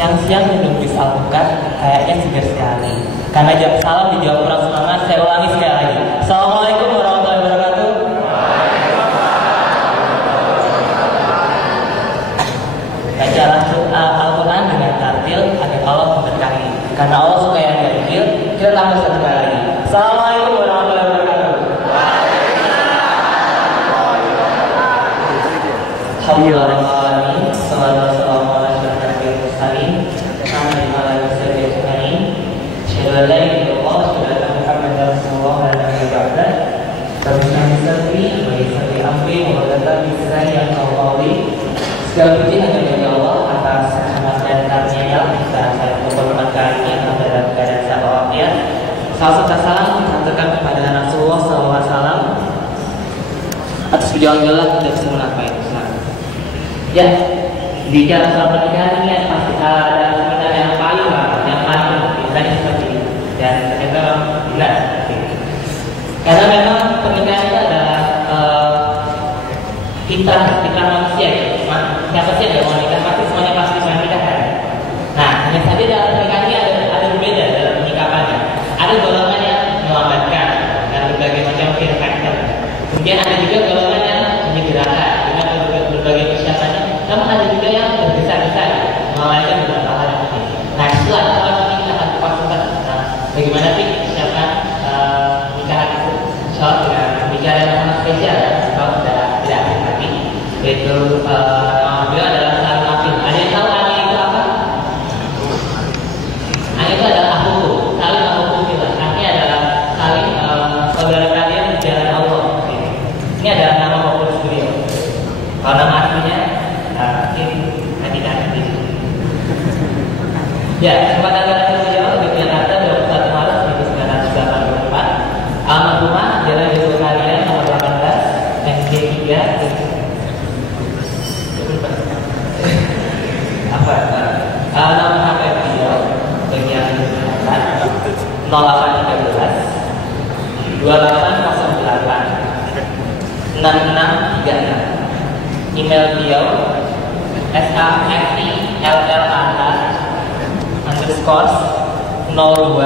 siang-siang minum bis alpukat kayaknya segar sekali. Karena jam salam dijawab kurang semangat, saya ulangi sekali lagi. Assalamualaikum warahmatullahi wabarakatuh. Baca Al-Quran dengan tartil agar Allah memberkahi. Karena Allah suka yang ganjil. Kita tambah satu kali lagi. Assalamualaikum warahmatullahi wabarakatuh. Alhamdulillah. Assalamualaikum segala puji hanya bagi Allah atas rahmat dan karunia-Nya bisa saya kumpulkan kali ini dalam keadaan sehat walafiat. Salam serta salam dihantarkan kepada Rasulullah SAW atas perjuangan Allah tidak bisa menapa itu. Ya, bicara soal pernikahan ini pasti ada seminar yang paling biasanya seperti ini dan ternyata benar. Karena memang pernikahan itu adalah fitrah manusia ya. Siapa sih yang mau nikah? Pasti semuanya pasti mau nikah kan? Nah, hanya saja dalam pernikahan ini ada berbeda dalam pernikahannya. Ada golongan yang melambatkan dan berbagai macam fear factor. Kemudian ada juga golongan yang menyegerakan dengan berbagai persiapannya. Namun ada juga yang bergesa-gesa melalaikan beberapa hal yang penting. Nah, setelah ini kita akan kupas tentang bagaimana sih persiapan nikahan itu. Soal dengan bicara yang sangat spesial ya, kalau tidak asing lagi, yaitu beliau adalah Salim Afif. Ada yang tahu Ani itu apa? Ani itu adalah Ahuku. Salim Ahuku kita. Artinya adalah saling saudara kalian di jalan Allah. Ini adalah nama populer beliau. Kalau nama aslinya mungkin tidak ada di sini. Ya, kesempatan kita beliau di Jakarta 21 Maret 1984. Alamat rumah Jalan Jodoh Kalian nomor 18 NG 3. Nama HP beliau bagi yang ditanyakan 0813 2808 6636. Email beliau SAFILLAH_02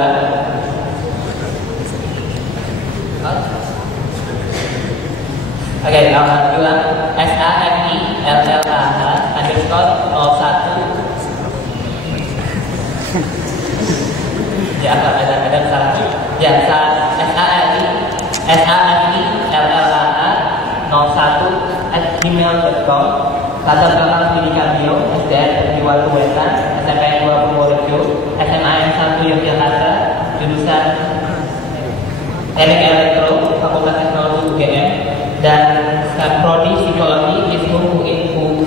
Oke, ulang SAFILLAH_01 ya ada salah ya SAFILLAH01@gmail.com. Latar belakang pendidikan beliau SDN Negeri Waru Wetan, SMPN 2 Purworejo, SMAN 1 Yogyakarta, jurusan Teknik Elektro, Fakultas Teknologi UGM, dan prodi Psikologi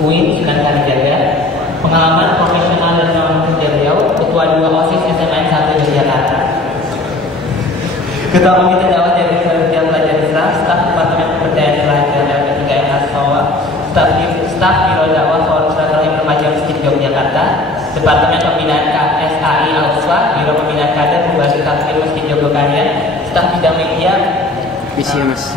UIN Sunan Kalijaga. Pengalaman profesional dan pengalaman kerja beliau, Ketua 2 OSIS SMAN 1 Yogyakarta, Ketua Komite Dakwah dari Kerja Pelajar Islam, Staf Departemen Pemberdayaan Pelajar LP3M Asawa, Staf Biro Dakwah Forum Silaturahim Remaja Masjid Yogyakarta, Departemen Pembinaan KSAI Al-Uswah, Biro Pembinaan Kader Pembahasan Takfir Masjid Jogokarian, Staf Bidang Media, Mas.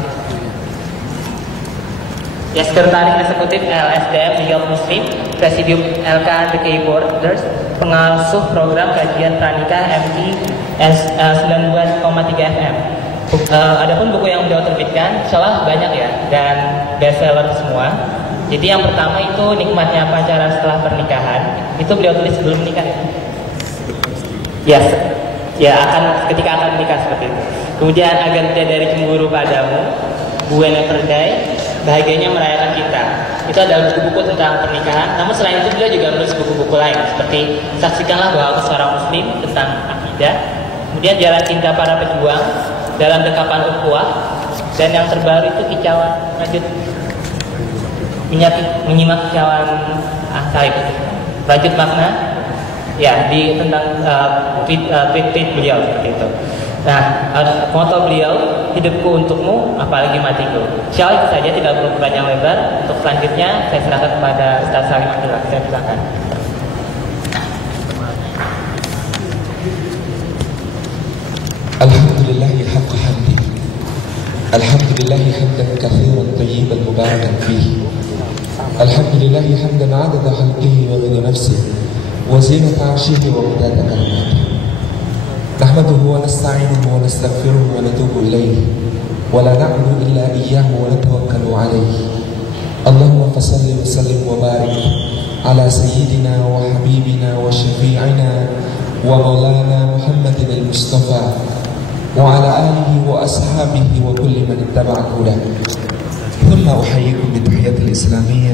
Ya, Sekretaris Eksekutif LSDM Riyadh Muslim, Presidium LKDKI Borders, Pengasuh Program Kajian Pranikah MI 92,3 FM. Adapun buku yang beliau terbitkan, insyaallah banyak ya, dan bestseller semua. Jadi yang pertama itu Nikmatnya Pacaran Setelah Pernikahan. Itu beliau tulis sebelum menikah ya. Yes. Ya, ketika akan menikah seperti itu. Kemudian Agar Tidak Dari Cemburu Padamu, Gue Never Die, Bahagianya Merayakan Kita. Itu adalah buku-buku tentang pernikahan. Namun selain itu beliau juga menulis buku-buku lain seperti Saksikanlah Bahwa Aku Seorang Muslim tentang akidah. Kemudian Jalan Cinta Para Pejuang, Dalam Dekapan Ukhuwah, dan yang terbaru itu Kicauan Menyimak Kicauan Salib. Lanjut makna ya di tentang tweet beliau seperti itu. Nah, foto beliau, hidupku untukmu, apalagi matiku. Insyaallah itu saja, tidak perlu panjang lebar. Untuk selanjutnya saya serahkan kepada Ustaz Salim Abdullah. Saya silakan. Alhamdulillahi haqqa hamdi. Alhamdulillahi hamdan katsiran tayyiban mubarakan fihi. Alhamdulillahi hamdan 'adada khalqihi wa rida nafsihi وزينة عرشه ومداد كلماته نحمده ونستعينه ونستغفره ونتوب إليه ولا نعبد إلا إياه ونتوكل عليه اللهم فصل وسلم وبارك على سيدنا وحبيبنا وشفيعنا ومولانا محمد المصطفى وعلى آله وأصحابه وكل من اتبع هداه ثم أحييكم بتحية الإسلامية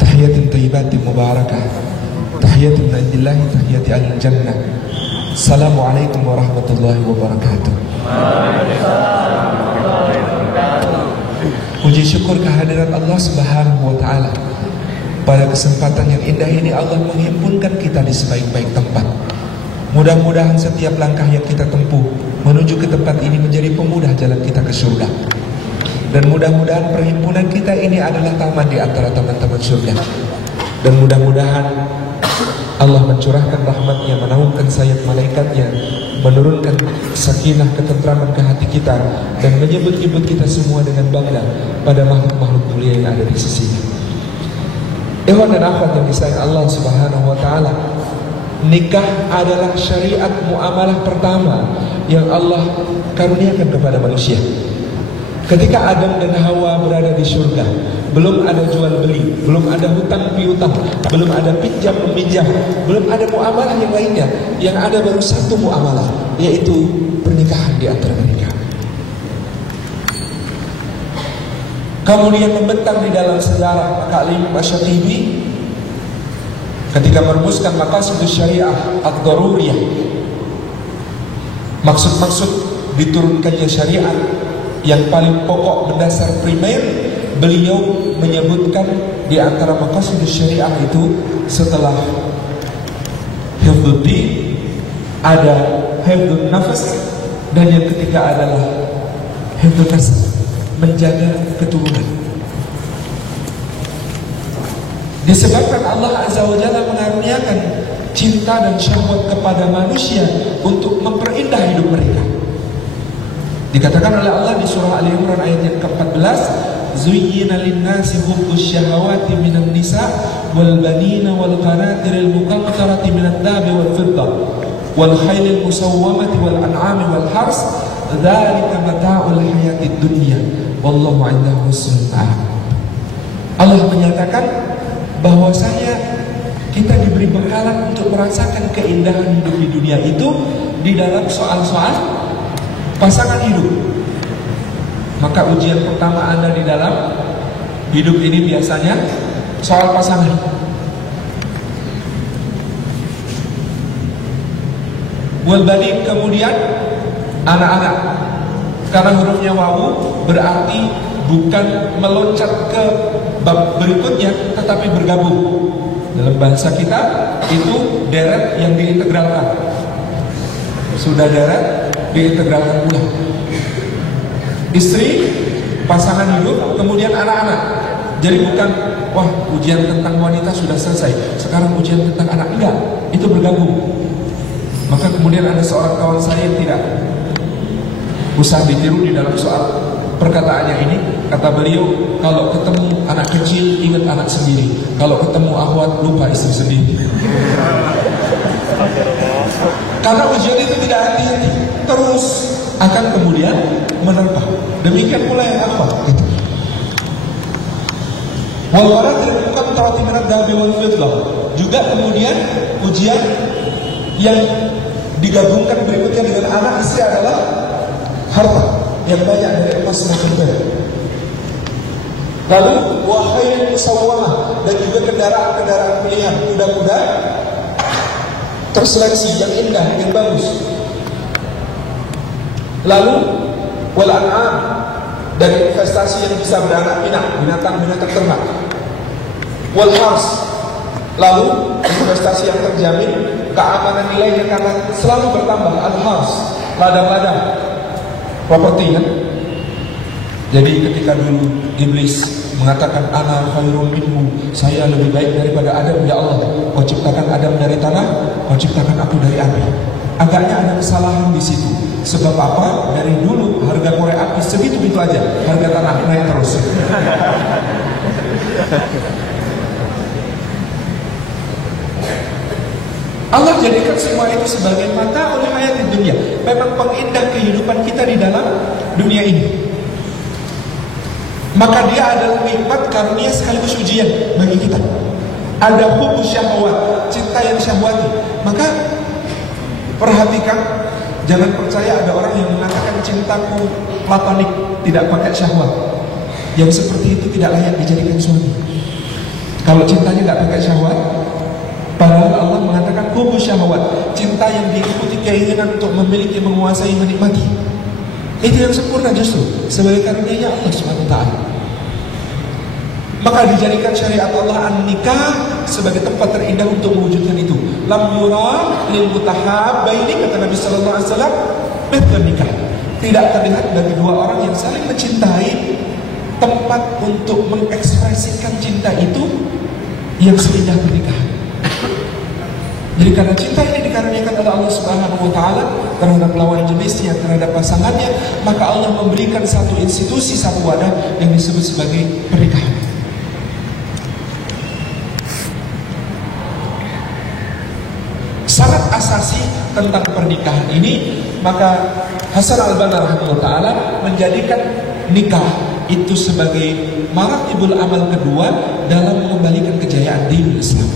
تحية طيبات مباركة تحية من عند الله تحية أهل الجنة السلام عليكم ورحمة الله وبركاته. Puji syukur kehadiran Allah Subhanahu wa Ta'ala. Pada kesempatan yang indah ini Allah menghimpunkan kita di sebaik-baik tempat. Mudah-mudahan setiap langkah yang kita tempuh menuju ke tempat ini menjadi pemudah jalan kita ke surga. Dan mudah-mudahan perhimpunan kita ini adalah taman di antara teman-teman surga. Dan mudah-mudahan Allah mencurahkan rahmatnya, menaungkan sayap malaikatnya, menurunkan sakinah ketentraman ke hati kita, dan menyebut-nyebut kita semua dengan bangga pada makhluk-makhluk mulia yang ada di sisinya. Ikhwan dan akhwat yang disayang Allah Subhanahu wa Ta'ala, nikah adalah syariat muamalah pertama yang Allah karuniakan kepada manusia. Ketika Adam dan Hawa berada di surga, belum ada jual beli, belum ada hutang piutang, belum ada pinjam meminjam, belum ada muamalah yang lainnya. Yang ada baru satu muamalah, yaitu pernikahan di antara mereka. Kemudian membentang di dalam sejarah maka Al-Imam Asy-Syatibi ketika merumuskan maqasidus syariah ad-daruriyah, maksud-maksud diturunkannya syariat yang paling pokok mendasar primer, beliau menyebutkan di antara maqasidus syariah itu setelah hifdzuddin ada hifdzun nafas, dan yang ketiga adalah hifdzun nasab, menjaga keturunan. Disebabkan Allah Azza wa Jalla mengaruniakan cinta dan syahwat kepada manusia untuk memperindah hidup mereka. Dikatakan oleh Allah di surah Ali Imran ayat yang ke-14, zuyyina lin-nasi hubbus syahawati minan nisa wal banina wal qanatiril muqantarati minadh dhahabi wal fiddah wal khailil musawwamati wal an'ami wal hars dzalika mata'ul hayatid dunya wallahu 'indahu husnul ma'ab. Allah menyatakan bahwasanya kita diberi bekalan untuk merasakan keindahan hidup di dunia itu di dalam soal-soal pasangan hidup. Maka ujian pertama Anda di dalam hidup ini biasanya soal pasangan. Wal banin, kemudian anak-anak. Karena hurufnya wawu berarti bukan meloncat ke bab berikutnya, tetapi bergabung. Dalam bahasa kita itu deret yang diintegralkan. Sudah deret diintegralkan pula. Istri, pasangan hidup, kemudian anak-anak. Jadi bukan, wah ujian tentang wanita sudah selesai, sekarang ujian tentang anak. Enggak, itu bergabung. Maka kemudian ada seorang kawan saya yang tidak usah ditiru di dalam soal perkataannya ini. Kata beliau, kalau ketemu anak kecil ingat anak sendiri, kalau ketemu akhwat lupa istri sendiri. Karena ujian itu tidak hati-hati, terus akan kemudian menerpa. Demikian pula yang akhwat gitu. Wal qanatir muqantarati minadh dhahabi wal fiddah, juga kemudian ujian yang digabungkan berikutnya dengan anak istri adalah harta yang banyak dari emas maupun perak. Lalu wa khailil musawwamah, dan juga kendaraan-kendaraan pilihan, kuda-kuda terseleksi yang indah, yang bagus. Lalu wal an'am, dari investasi yang bisa beranak pinak, binatang-binatang ternak. Wal hars, lalu investasi yang terjamin, keamanan nilainya karena selalu bertambah. Al hars, ladang-ladang, properti kan. Jadi ketika dulu iblis mengatakan ana khairun minhu, saya lebih baik daripada Adam, ya Allah, kau ciptakan Adam dari tanah, kau ciptakan aku dari api. Agaknya ada kesalahan di situ. Sebab apa? Dari dulu harga korek api segitu-gitu aja, harga tanah naik terus. Allah jadikan semua itu sebagai mata oleh hayat di dunia. Memang pengindah kehidupan kita di dalam dunia ini. Maka dia adalah nikmat, karunia sekaligus ujian bagi kita. Ada hubu syahwat, cinta yang syahwati. Maka perhatikan, jangan percaya ada orang yang mengatakan cintaku platonik, tidak pakai syahwat. Yang seperti itu tidak layak dijadikan suami. Kalau cintanya nggak pakai syahwat, padahal Allah mengatakan hubu syahwat, cinta yang diikuti keinginan untuk memiliki, menguasai, menikmati. Itu yang sempurna justru sebagai karunia Allah SWT. Maka dijadikan syariat Allah an-nikah sebagai tempat terindah untuk mewujudkan itu. Lam yura lil mutahabbaini, kata Nabi sallallahu alaihi wasallam, mithla nikah. Tidak terlihat bagi dua orang yang saling mencintai tempat untuk mengekspresikan cinta itu yang seindah pernikahan. Jadi karena cinta ini dikaruniakan oleh Allah Subhanahu wa taala terhadap lawan jenisnya, terhadap pasangannya, maka Allah memberikan satu institusi, satu wadah yang disebut sebagai pernikahan. Syarat asasi tentang pernikahan ini, maka Hasan al-Banna rahimahullah ta'ala menjadikan nikah itu sebagai maratibul amal kedua dalam mengembalikan kejayaan dinul Islam.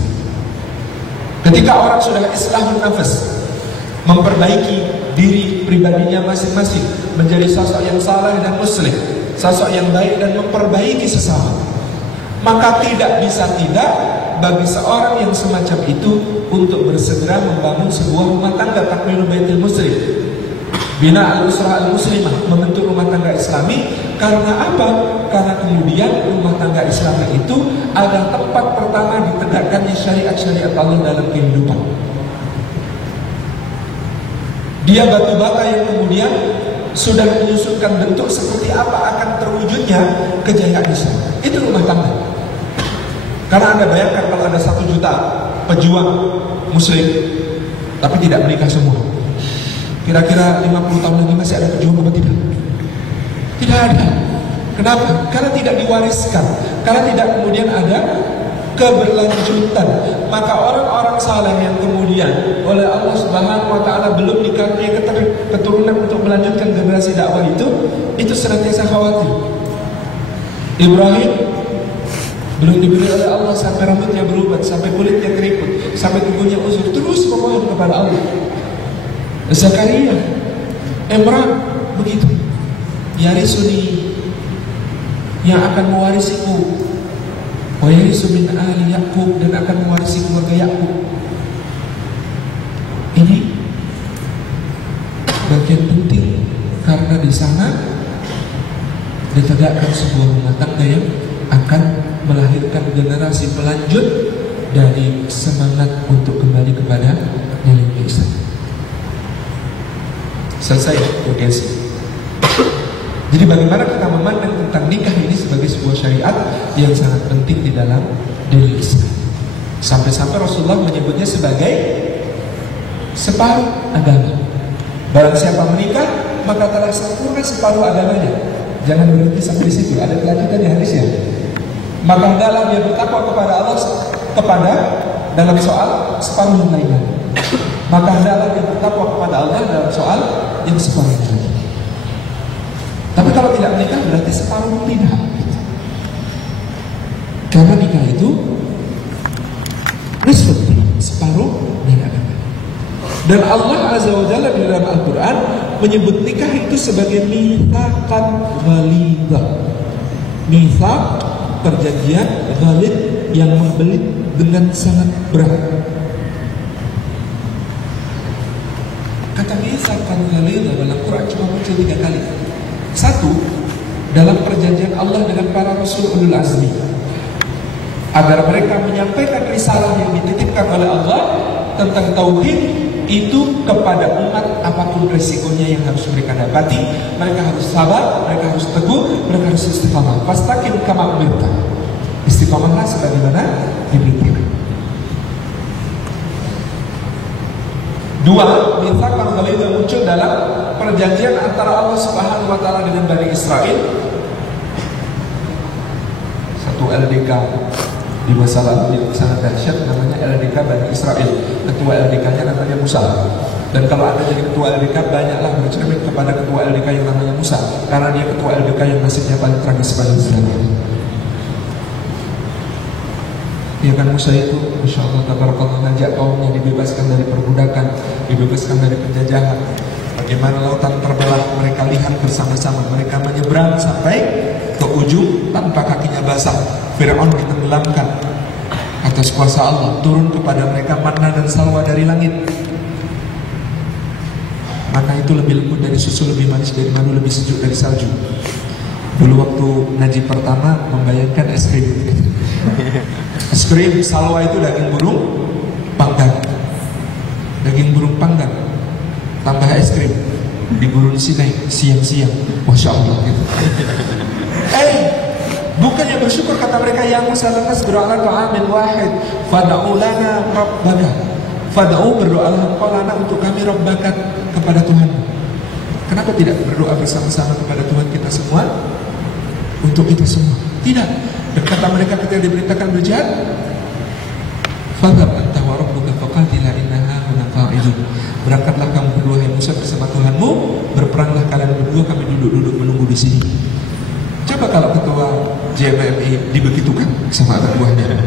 Ketika orang sudah islahun nafas, memperbaiki diri pribadinya masing-masing, menjadi sosok yang saleh dan muslim, sosok yang baik dan memperbaiki sesama, maka tidak bisa tidak bagi seorang yang semacam itu untuk bersegera membangun sebuah rumah tangga, takmilul baitil muslim, bina al-usrah al-muslimah, membentuk rumah tangga islami. Karena apa? Karena kemudian rumah tangga islami itu ada tempat pertama ditegakkannya syariat-syariat Allah dalam kehidupan. Dia batu bata yang kemudian sudah menyusunkan bentuk seperti apa akan terwujudnya kejayaan Islam. Itu rumah tangga. Karena Anda bayangkan kalau ada 1 juta pejuang muslim tapi tidak menikah semua, kira-kira 50 tahun lagi masih ada pejuang apa tidak? Tidak ada. Kenapa? Karena tidak diwariskan, karena tidak kemudian ada keberlanjutan. Maka orang-orang saleh yang kemudian oleh Allah Subhanahu wa taala belum dikaruniai keturunan untuk melanjutkan generasi dakwah itu senantiasa khawatir. Ibrahim belum diberi oleh Allah sampai rambutnya berubat, sampai kulitnya keriput, sampai tubuhnya usur, terus memohon kepada Allah. Zakaria, Imran, begitu. Yarisuni, yang akan mewarisiku, wa yarisu min ali Yaqub, dan akan mewarisi keluarga Yaqub. Ini bagian penting karena di sana ditegakkan sebuah rumah tangga yang akan melahirkan generasi pelanjut dari semangat untuk kembali kepada nilai Islam. Selesai audiensi. Jadi bagaimana kita memandang tentang nikah ini sebagai sebuah syariat yang sangat penting di dalam diri Islam. Sampai-sampai Rasulullah menyebutnya sebagai separuh agama. Barang siapa menikah, maka telah sempurna separuh agamanya. Jangan berhenti sampai di situ, ada kelanjutan di hadisnya. Maka hendaklah dia bertakwa kepada Allah kepada dalam soal separuh yang lainnya. Maka hendaklah dia bertakwa kepada Allah dalam soal yang separuh yang lainnya. Tapi kalau tidak menikah berarti separuh tidak. Karena nikah itu separuh dari agama. Dan Allah Azza wa Jalla di dalam Al-Quran menyebut nikah itu sebagai mitsaqan ghalidha. Mitsaq, perjanjian ghalid yang membelit dengan sangat berat. Kata mitsaqan ghalidha dalam Quran cuma muncul 3 kali. 1, dalam perjanjian Allah dengan para Rasul ulul azmi, agar mereka menyampaikan risalah yang dititipkan oleh Allah tentang tauhid itu kepada umat apapun resikonya yang harus mereka dapati. Mereka harus sabar, mereka harus teguh, mereka harus istiqamah. Fastaqim kama umirta. Istiqamahlah sebagaimana diperintahkan. 2, mitsaqan ghalidha muncul dalam perjanjian antara Allah Subhanahu wa taala dengan Bani Israel. 1 LDK Di masa lalu yang sangat dahsyat namanya LDK Bani Israel. Ketua LDK-nya namanya Musa. Dan kalau Anda jadi ketua LDK, banyaklah bercermin kepada ketua LDK yang namanya Musa, karena dia ketua LDK yang nasibnya paling tragis pada sejarah. Ya kan, Musa itu Masya Allah tabarakallah ngajak kaumnya dibebaskan dari perbudakan, dibebaskan dari penjajahan. Bagaimana lautan terbelah, mereka lihat bersama-sama. Mereka menyeberang sampai ke ujung tanpa kakinya basah. Fir'aun ditenggelamkan. Atas kuasa Allah turun kepada mereka manna dan salwa dari langit. Manna itu lebih lembut dari susu, lebih manis dari madu, lebih sejuk dari salju. Dulu waktu ngaji pertama membayangkan es krim. Es krim salwa itu daging burung panggang. Daging burung panggang tambah es krim, digurun Sinai siang-siang. Masya Allah gitu. Bukannya bersyukur, kata mereka, ya Musa lantas berdoalah ta'amin wahid fad'u lana rabbaka. Fad'u, berdoalah engkau lana untuk kami rabbaka, kepada Tuhan. Kenapa tidak berdoa bersama-sama kepada Tuhan kita semua, untuk kita semua? Tidak. Dan kata mereka ketika diberitakan berjihad, fadhhab anta wa rabbuka faqatila innaha huna qa'idun. Berangkatlah kamu berdua, hai Musa, bersama Tuhanmu, berperanglah kalian berdua, kami duduk-duduk menunggu di sini. Coba kalau ketua JMMI dibegitukan sama anak buahnya.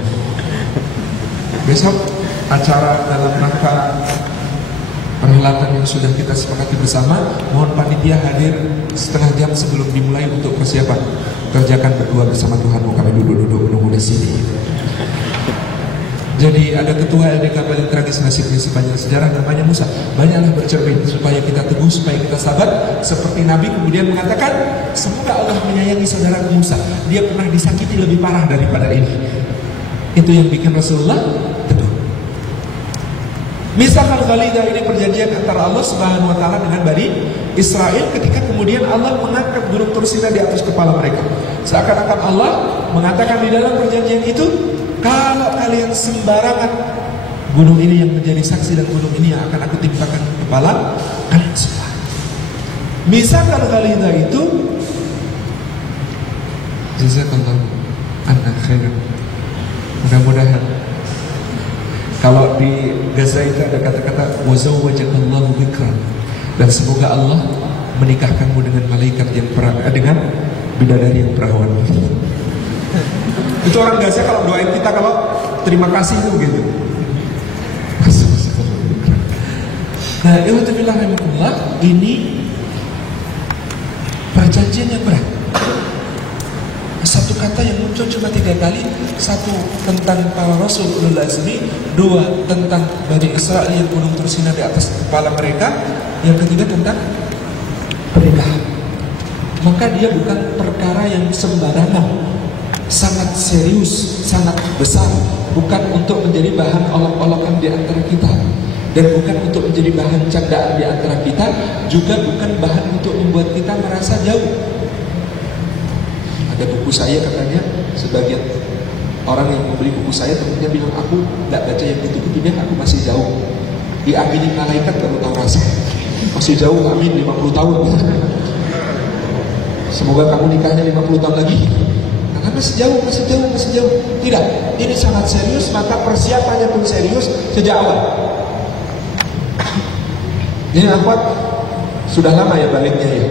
Besok acara dalam rangka perhelatan yang sudah kita sepakati bersama, mohon panitia hadir setengah jam sebelum dimulai untuk persiapan. Kerjakan berdua bersama Tuhanmu, kami duduk-duduk menunggu di sini. Jadi ada ketua LDK paling tragis nasibnya sepanjang sejarah, namanya Musa. Banyaklah bercermin supaya kita teguh, supaya kita sabar. Seperti Nabi kemudian mengatakan, semoga Allah menyayangi saudara Musa, dia pernah disakiti lebih parah daripada ini. Itu yang bikin Rasulullah teduh. Misalkan Ghalidah ini perjanjian antara Allah Subhanahu wa taala dengan Bani Israel, ketika kemudian Allah mengangkat gunung Tursina di atas kepala mereka. Seakan-akan Allah mengatakan di dalam perjanjian itu, kalau kalian sembarangan, gunung ini yang menjadi saksi dan gunung ini yang akan aku timpakan ke kepala kalian semua. Misalkan Ghalidah itu, jazakallahu anna khairan. Mudah-mudahan kalau di Gaza itu ada kata-kata wazawwajakallahu bikran, dan semoga Allah menikahkanmu dengan malaikat yang dengan bidadari yang perawan. Itu orang Gaza kalau doain kita kalau terima kasih itu begitu. Nah, ikhwatullah, ini perjanjian yang berat. Satu kata yang muncul cuma 3 kali. Satu tentang para Rasul ulul azmi, 2 tentang Bani Israel yang gunung Tursina di atas kepala mereka, yang ketiga tentang pernikahan. Maka dia bukan perkara yang sembarangan, sangat serius, sangat besar. Bukan untuk menjadi bahan olok-olokan di antara kita, dan bukan untuk menjadi bahan candaan di antara kita, juga bukan bahan untuk membuat kita merasa jauh. Ada buku saya, katanya sebagian orang yang membeli buku saya temennya bilang, aku tidak baca yang itu deh, aku masih jauh. Diamini malaikat baru tahu rasa. Masih jauh, amin, 50 tahun. Semoga kamu nikahnya 50 tahun lagi. Masih jauh. Tidak, ini sangat serius, maka persiapannya pun serius sejak awal. Ini akhwat sudah lama ya baliknya ya.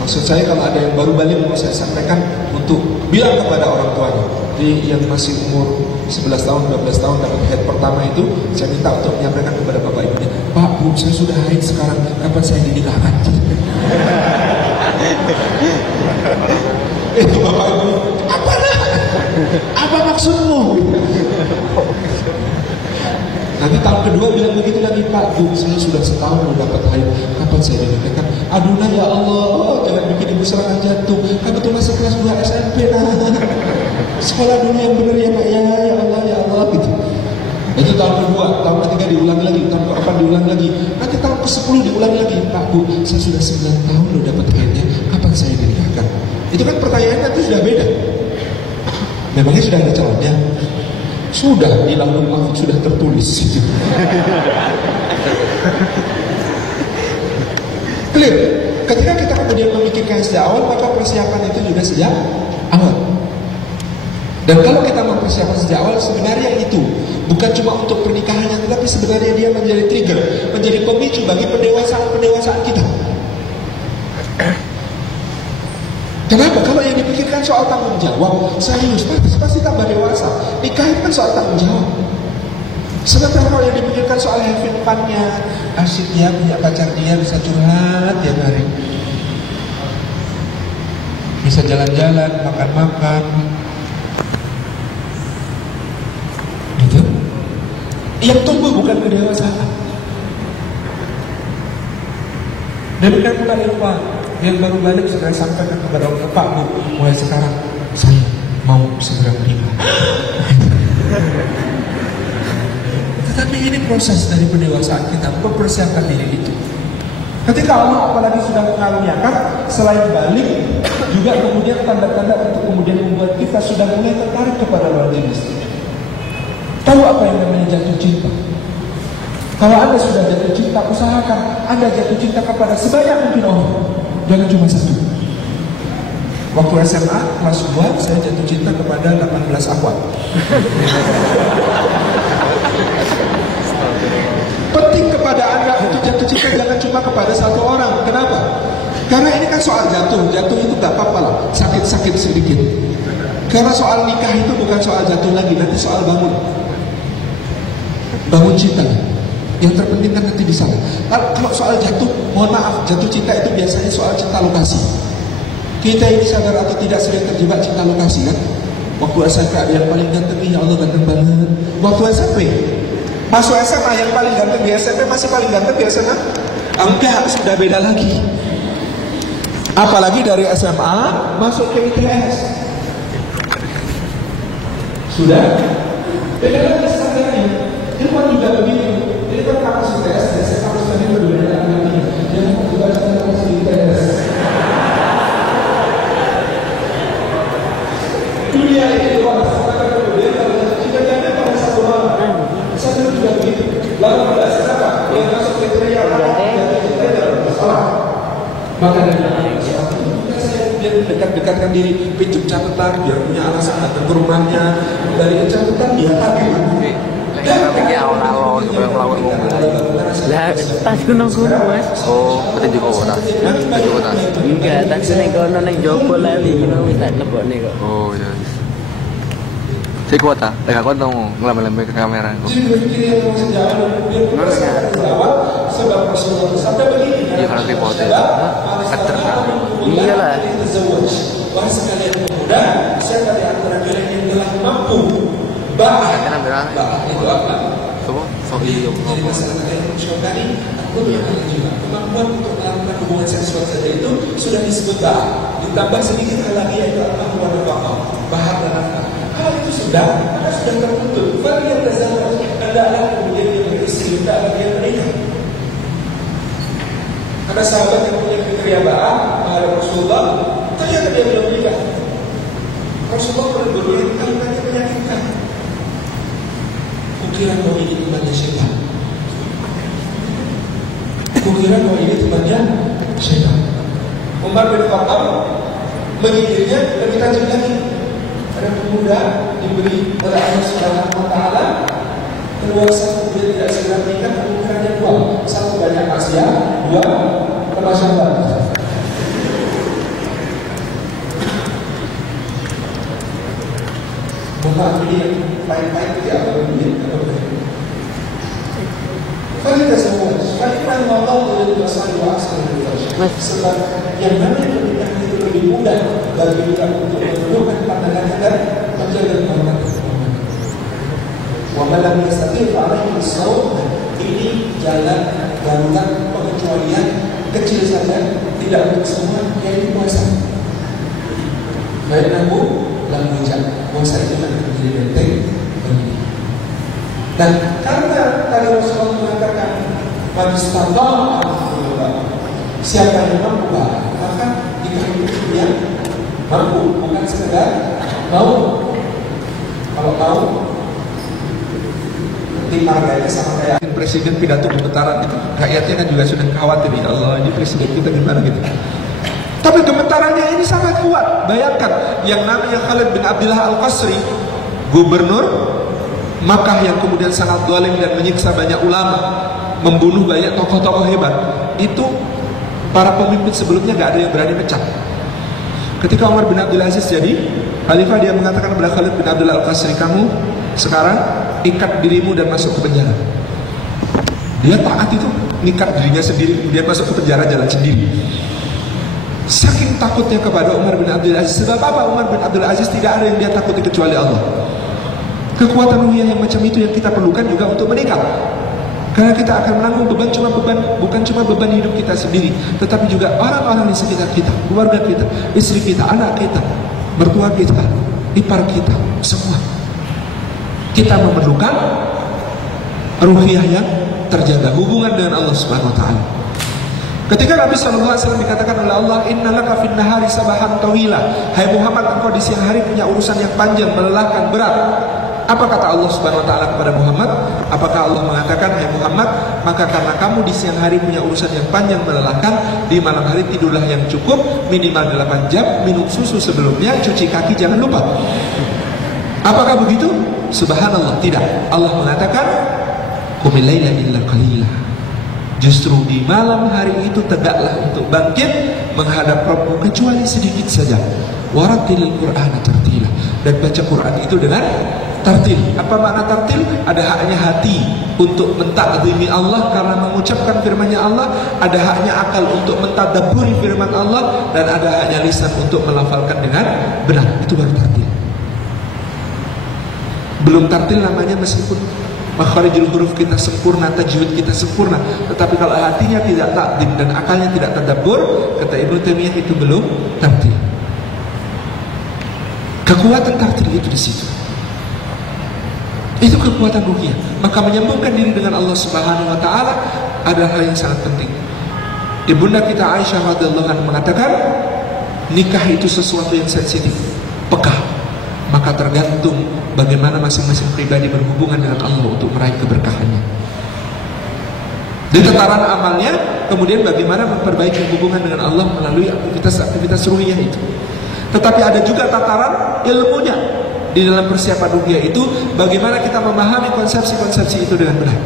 Maksud saya kalau ada yang baru balik, mau saya sampaikan untuk bilang kepada orang tuanya. Jadi yang masih umur 11 tahun, 12 tahun dapat haid pertama itu, saya minta untuk menyampaikan kepada bapak ibunya, Pak, Bu, saya sudah haid sekarang, kapan saya dinikahkan? Itu bapak ibu, apa maksudmu? Nanti tahun kedua bilang begitu lagi, Pak, Bu, saya sudah setahun dapat haid, kapan saya dinikahkan? Aduh, ya Allah, jangan bikin ibu serangan jantung. Kamu tuh masih kelas 2 SMP, nah. Sekolah dulu yang benar ya Pak, ya Allah gitu. Itu tahun kedua, tahun ketiga diulang lagi, tahun keempat diulang lagi, nanti tahun ke-10 diulang lagi. Pak, Bu, saya sudah 9 tahun loh dapat haidnya, kapan saya dinikahkan? Itu kan pertanyaannya itu sudah beda. Memangnya sudah ada calonnya? Sudah, di Lauhul Mahfuz sudah tertulis. Clear? Ketika kita kemudian memikirkan sejak awal, maka persiapan itu juga sejak awal. Dan kalau kita mempersiapkan sejak awal, sebenarnya itu bukan cuma untuk pernikahannya, tetapi sebenarnya dia menjadi trigger, menjadi pemicu bagi pendewasaan kita. Kenapa? Kalau yang dipikirkan soal tanggung jawab, serius, pasti tambah dewasa. Nikah itu kan soal tanggung jawab. Sementara kalau yang dipikirkan soal having fun-nya, asik dia punya pacar, dia bisa curhat tiap hari, bisa jalan-jalan, makan-makan, gitu. Yang tumbuh bukan kedewasaan. Demikian pula ikhwan yang baru balik segera sampaikan kepada orang, Pak Bu, mulai sekarang saya mau segera menikah. Tetapi ini proses dari pendewasaan kita, mempersiapkan diri itu. Ketika Allah apalagi sudah mengaruniakan, selain balik, juga kemudian tanda-tanda untuk kemudian membuat kita sudah mulai tertarik kepada lawan jenis. Tahu apa yang namanya jatuh cinta? Kalau Anda sudah jatuh cinta, usahakan Anda jatuh cinta kepada sebanyak mungkin orang, jangan cuma satu. Waktu SMA kelas 2 saya jatuh cinta kepada 18 akhwat. Penting kepada Anda untuk jatuh cinta jangan cuma kepada satu orang. Kenapa? Karena ini kan soal jatuh itu gak apa-apa lah, sakit-sakit sedikit. Karena soal nikah itu bukan soal jatuh lagi, nanti soal bangun cinta. Yang terpenting kan nanti di sana. Kalau soal jatuh, mohon maaf, jatuh cinta itu biasanya soal cinta lokasi. Kita ini sadar atau tidak sering terjebak cinta lokasi kan? Waktu SMP ada yang paling ganteng, ya Allah ganteng banget. Waktu SMP, masuk SMA yang paling ganteng di SMP masih paling ganteng di SMA? Enggak, sudah beda lagi. Apalagi dari SMA masuk ke ITS, sudah beda lagi standarnya. Ilmu juga begitu. Ini kan kapasitas, saya kapasitasnya berbeda lagi. Jangan juga kapasitas ITS. Dunia ini luas, maka kemudian kalau kita jangan pada satu malam, satu juga begitu. Lalu pada siapa yang masuk kriteria yang kita dalam masalah, maka dari saya dekat-dekatkan diri, pinjam catatan, biar punya alasan datang ke rumahnya, dari catatan dia pakai. Ini alon-alon yang melawan ngomong. Lah, tas gunung-gunung mas. Oh, berarti juga kota. Juga kota. Enggak, tas ning kono ning jopo lali mau minta lebokne kok. Oh, iya. Si kota, dekat kota ngelambe-lambe ke kamera. Iya, kalau di kota itu keter. Iyalah. Wahai sekalian pemuda, siapa di antara kalian yang telah mampu bahkan itu apa? Kemampuan untuk melakukan hubungan seksual saja itu sudah disebut ditambah sedikit hal lagi yaitu kemampuan bahar dan nafkah. Kalau itu sudah, maka sudah tertutup. Bagian tersebut adalah kemudian yang beristri, adalah yang menikah. Ada sahabat yang punya kriteria ada Rasulullah, ternyata dia belum menikah. Rasulullah berburu kali menyakitkan. Kukira bahwa ini temannya syaitan. Kukira bahwa ini temannya syaitan. Umar bin Khattab mengikirnya dan kita lagi. Ada pemuda diberi oleh Allah Subhanahu Wa Taala keluasan kemudian tidak segera menikah, kemungkinannya dua: satu banyak maksiat, dua kemasyarakat. Mohon ini yang paling-paling tidak apa duit atau berapa. Kita semua, kita mau tahu dari masalah asal sebab yang namanya pernikahan itu lebih mudah bagi kita untuk menundukkan pandangan dan menjaga kehormatan. Wa man lam yastati' fa'alaihi bis-shawm. Ini jalan darurat pengecualian kecil saja, tidak untuk semua, yaitu puasa. Baik nabu lalu hijab, puasa itu akan menjadi benteng bagi. Dan karena tadi Rasulullah mengatakan manistata, siapa yang mampu, maka jika itu dia mampu, bukan sekedar mau. Kalau mau, nanti harganya sama kayak presiden pidato pemutaran itu, rakyatnya kan juga sudah khawatir, ya Allah ini presiden kita gimana gitu. Tapi gemetarannya ini sangat kuat. Bayangkan, yang namanya Khalid bin Abdullah Al-Qasri, gubernur Makkah yang kemudian sangat zalim dan menyiksa banyak ulama, membunuh banyak tokoh-tokoh hebat. Itu para pemimpin sebelumnya gak ada yang berani mecat. Ketika Umar bin Abdul Aziz jadi khalifah, dia mengatakan kepada Khalid bin Abdullah Al-Qasri, kamu sekarang ikat dirimu dan masuk ke penjara. Dia taat itu, ngikat dirinya sendiri, kemudian masuk ke penjara jalan sendiri. Saking takutnya kepada Umar bin Abdul Aziz. Sebab apa? Umar bin Abdul Aziz tidak ada yang dia takuti kecuali Allah. Kekuatan ruhiyah yang macam itu yang kita perlukan juga untuk menikah. Karena kita akan menanggung bukan cuma beban hidup kita sendiri, tetapi juga orang-orang di sekitar kita, keluarga kita, istri kita, anak kita, mertua kita, ipar kita, semua. Kita memerlukan ruhiyah yang terjaga, hubungan dengan Allah Subhanahu wa taala. Ketika Nabi SAW dikatakan oleh Allah, innalaka fin nahari sabahan tawila, hai Muhammad, engkau di siang hari punya urusan yang panjang, melelahkan, berat. Apa kata Allah Subhanahu wa taala kepada Muhammad? Apakah Allah mengatakan, hai Muhammad, maka karena kamu di siang hari punya urusan yang panjang, melelahkan, di malam hari tidurlah yang cukup, minimal 8 jam, minum susu sebelumnya, cuci kaki jangan lupa. Apakah begitu? Subhanallah, tidak. Allah mengatakan, qumil laila illa qalila. Justru di malam hari itu tegaklah untuk bangkit menghadap Rabbmu kecuali sedikit saja. Warattilil Qur'ana tartila, dan baca Quran itu dengan tartil. Apa makna tartil? Ada haknya hati untuk mentakzimi Allah karena mengucapkan firman-Nya Allah, ada haknya akal untuk mentadabburi firman Allah, dan ada haknya lisan untuk melafalkan dengan benar. Itu baru tartil. Belum tartil namanya meskipun makharijul huruf kita sempurna, tajwid kita sempurna, tetapi kalau hatinya tidak takdim dan akalnya tidak tadabbur, kata Ibnu Taimiyah, itu belum tartil. Kekuatan tartil itu di situ. Itu kekuatan ruhiyah. Maka menyambungkan diri dengan Allah Subhanahu wa taala adalah hal yang sangat penting. Ibunda kita Aisyah radhiyallahu anha mengatakan, nikah itu sesuatu yang sensitif, peka. Maka tergantung bagaimana masing-masing pribadi berhubungan dengan Allah untuk meraih keberkahannya. Di tataran amalnya, kemudian bagaimana memperbaiki hubungan dengan Allah melalui aktivitas ruhiyah itu. Tetapi ada juga tataran ilmunya. Di dalam persiapan ruhiyah itu, bagaimana kita memahami konsepsi-konsepsi itu dengan benar.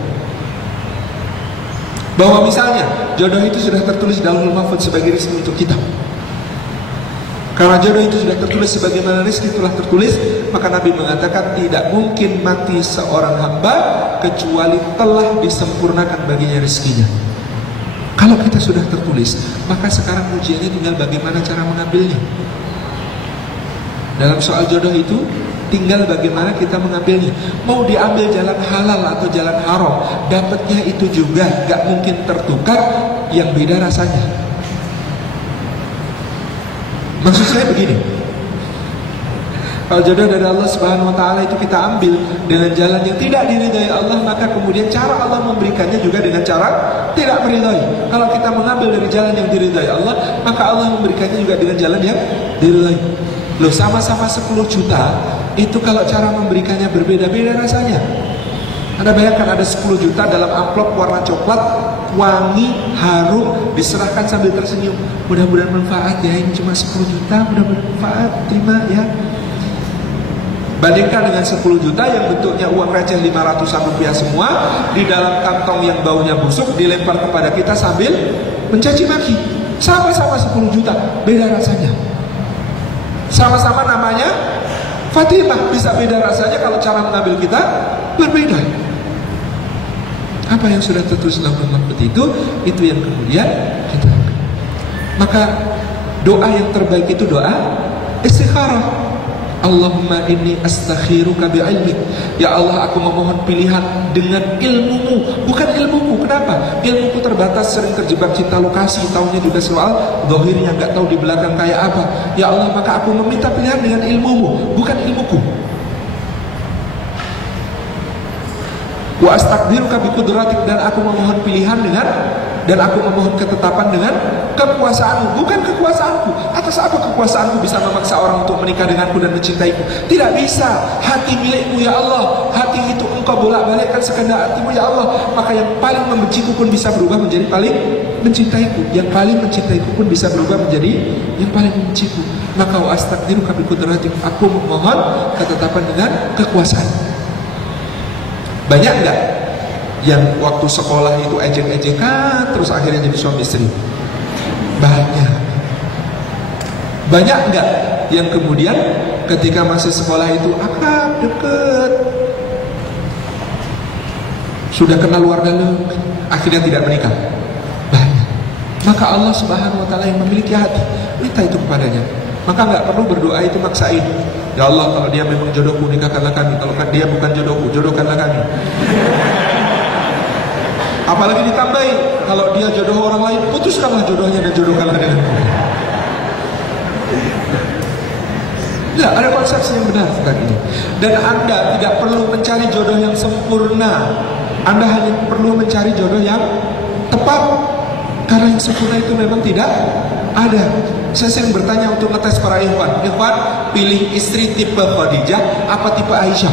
Bahwa misalnya jodoh itu sudah tertulis dalam Lauhul Mahfuz sebagai rezeki untuk kita. Karena jodoh itu sudah tertulis sebagaimana rezeki telah tertulis, maka Nabi mengatakan tidak mungkin mati seorang hamba kecuali telah disempurnakan baginya rezekinya. Kalau kita sudah tertulis, maka sekarang ujiannya tinggal bagaimana cara mengambilnya. Dalam soal jodoh itu tinggal bagaimana kita mengambilnya. Mau diambil jalan halal atau jalan haram, dapatnya itu juga gak mungkin tertukar, yang beda rasanya. Maksud saya begini, kalau jodoh dari Allah Subhanahu wa taala itu kita ambil dengan jalan yang tidak diridhai Allah, maka kemudian cara Allah memberikannya juga dengan cara tidak meridhai. Kalau kita mengambil dari jalan yang diridhai Allah, maka Allah memberikannya juga dengan jalan yang diridhai. Loh, sama-sama 10 juta, itu kalau cara memberikannya berbeda-beda rasanya. Anda bayangkan ada 10 juta dalam amplop warna coklat, wangi, harum, diserahkan sambil tersenyum. Mudah-mudahan manfaat ya, ini cuma 10 juta, mudah-mudahan manfaat, terima ya. Bandingkan dengan 10 juta yang bentuknya uang receh 500-an rupiah semua, di dalam kantong yang baunya busuk, dilempar kepada kita sambil mencaci maki. Sama-sama 10 juta, beda rasanya. Sama-sama namanya Fatimah, bisa beda rasanya kalau cara mengambil kita berbeda. Apa yang sudah tertulis dalam Lauhul Mahfuz itu yang kemudian kita. Maka doa yang terbaik itu doa istikharah. Allahumma inni astakhiruka bi'ilmik. Ya Allah, aku memohon pilihan dengan ilmumu, bukan ilmuku. Kenapa? Ilmuku terbatas, sering terjebak cinta lokasi, taunya juga soal zahirnya, nggak tahu di belakang kayak apa. Ya Allah, maka aku meminta pilihan dengan ilmumu, bukan ilmuku. Wa astaqdiruka bi qudratik, dan aku memohon pilihan dan aku memohon ketetapan dengan kekuasaanmu, bukan kekuasaanku. Atas apa kekuasaanku bisa memaksa orang untuk menikah denganku dan mencintaiku? Tidak bisa. Hati milikmu ya Allah. Hati itu engkau bolak-balikkan sekehendak hatimu ya Allah. Maka yang paling membenciku pun bisa berubah menjadi paling mencintaiku. Yang paling mencintaiku pun bisa berubah menjadi yang paling membenciku. Maka wa astaqdiruka bi qudratik, aku memohon ketetapan dengan kekuasaan. Banyak enggak yang waktu sekolah itu ejek-ejekan terus akhirnya jadi suami istri? Banyak. Banyak enggak yang kemudian ketika masih sekolah itu akrab, deket, sudah kenal luar dalam, akhirnya tidak menikah? Banyak. Maka Allah Subhanahu wa taala yang memiliki hati, minta itu kepadanya. Maka enggak perlu berdoa itu maksain. Ya Allah, kalau dia memang jodohku, nikahkanlah kami. Kalau dia bukan jodohku, jodohkanlah kami. Apalagi ditambahi, kalau dia jodoh orang lain, putuskanlah jodohnya dan jodohkanlah denganku. Tidak, ada konsepsi yang benar tentang ini. Dan Anda tidak perlu mencari jodoh yang sempurna. Anda hanya perlu mencari jodoh yang tepat. Karena yang sempurna itu memang tidak ada. Saya sering bertanya untuk ngetes para ikhwan. Ikhwan, pilih istri tipe Khadijah apa tipe Aisyah?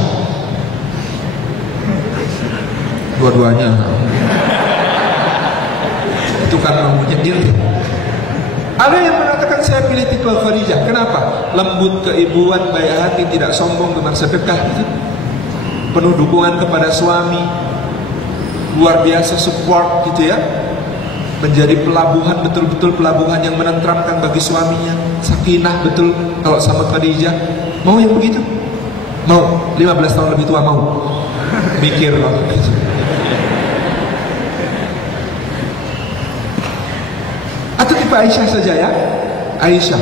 Dua-duanya. Itu kan mau nyedir. Ada yang mengatakan saya pilih tipe Khadijah. Kenapa? Lembut, keibuan, baik hati, tidak sombong, gemar sedekah, penuh dukungan kepada suami, luar biasa support gitu ya. Menjadi pelabuhan, betul-betul pelabuhan yang menenteramkan bagi suaminya. Sakinah betul kalau sama Khadijah. Mau yang begitu? Mau. 15 tahun lebih tua mau. Mikir loh. Atau tipe Aisyah saja ya. Aisyah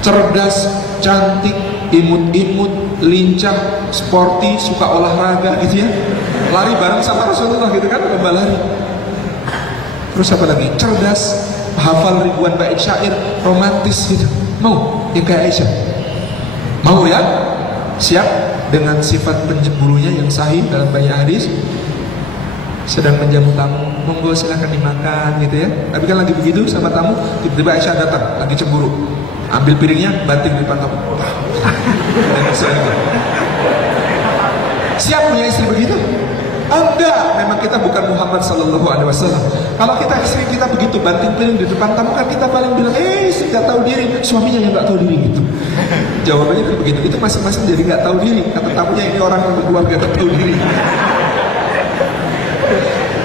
cerdas, cantik, imut-imut, lincah, sporty, suka olahraga gitu ya. Lari bareng sama Rasulullah gitu kan, lomba lari. Terus apa lagi? Cerdas, hafal ribuan bait syair, romantis gitu. Mau yang kayak Aisyah? Mau ya? Siap dengan sifat pencemburunya yang sahih dalam banyak hadis. Sedang menjamu tamu, monggo silakan dimakan gitu ya. Tapi kan lagi begitu sama tamu, tiba-tiba Aisyah datang, lagi cemburu. Ambil piringnya, banting di depan tamu. Siap punya istri begitu? Enggak, memang kita bukan Muhammad sallallahu alaihi wasallam. Kalau kita istri kita begitu banting piring di depan tamu, kan kita paling bilang, istri nggak tahu diri, suaminya yang nggak tahu diri gitu. Jawabannya kan begitu. Itu masing-masing jadi nggak tahu diri. Kata tamunya ini orang yang berkeluarga nggak tahu diri.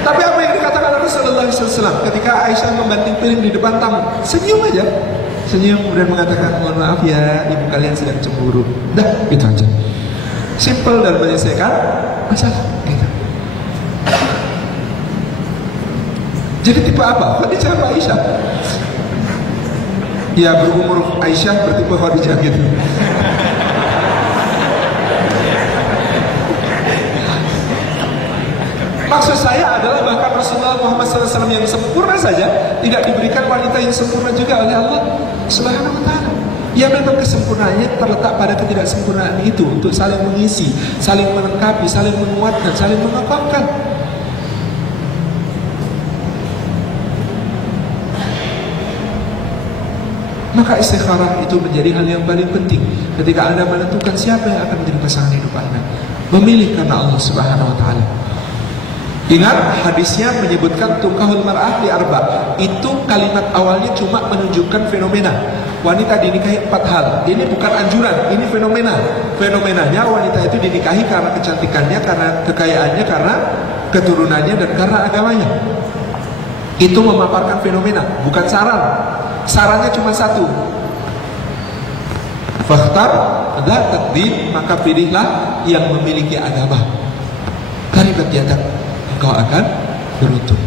Tapi apa yang dikatakan Rasulullah SAW ketika Aisyah membanting piring di depan tamu, senyum aja, senyum kemudian mengatakan, mohon maaf ya, ibu kalian sedang cemburu. Dah, gitu aja. Simple dan menyelesaikan masalah. Gitu. Jadi tipe apa? Khadijah apa Aisyah? Ya berumur Aisyah bertipe Khadijah gitu. Maksud saya adalah bahkan Rasulullah Muhammad SAW yang sempurna saja tidak diberikan wanita yang sempurna juga oleh Allah Subhanahu wa taala. Ya memang kesempurnaannya terletak pada ketidaksempurnaan itu untuk saling mengisi, saling melengkapi, saling menguatkan, saling mengokohkan. Maka istikharah itu menjadi hal yang paling penting ketika Anda menentukan siapa yang akan menjadi pasangan hidup Anda. Memilih karena Allah Subhanahu wa taala. Ingat hadisnya menyebutkan tukahul mar'ah li arba. Itu kalimat awalnya cuma menunjukkan fenomena. Wanita dinikahi 4 hal. Ini bukan anjuran, ini fenomena. Fenomenanya wanita itu dinikahi karena kecantikannya, karena kekayaannya, karena keturunannya, dan karena agamanya. Itu memaparkan fenomena, bukan saran. Sarannya cuma satu. Fakhtar dzat din, maka pilihlah yang memiliki agama. Karibat yadak, engkau akan beruntung.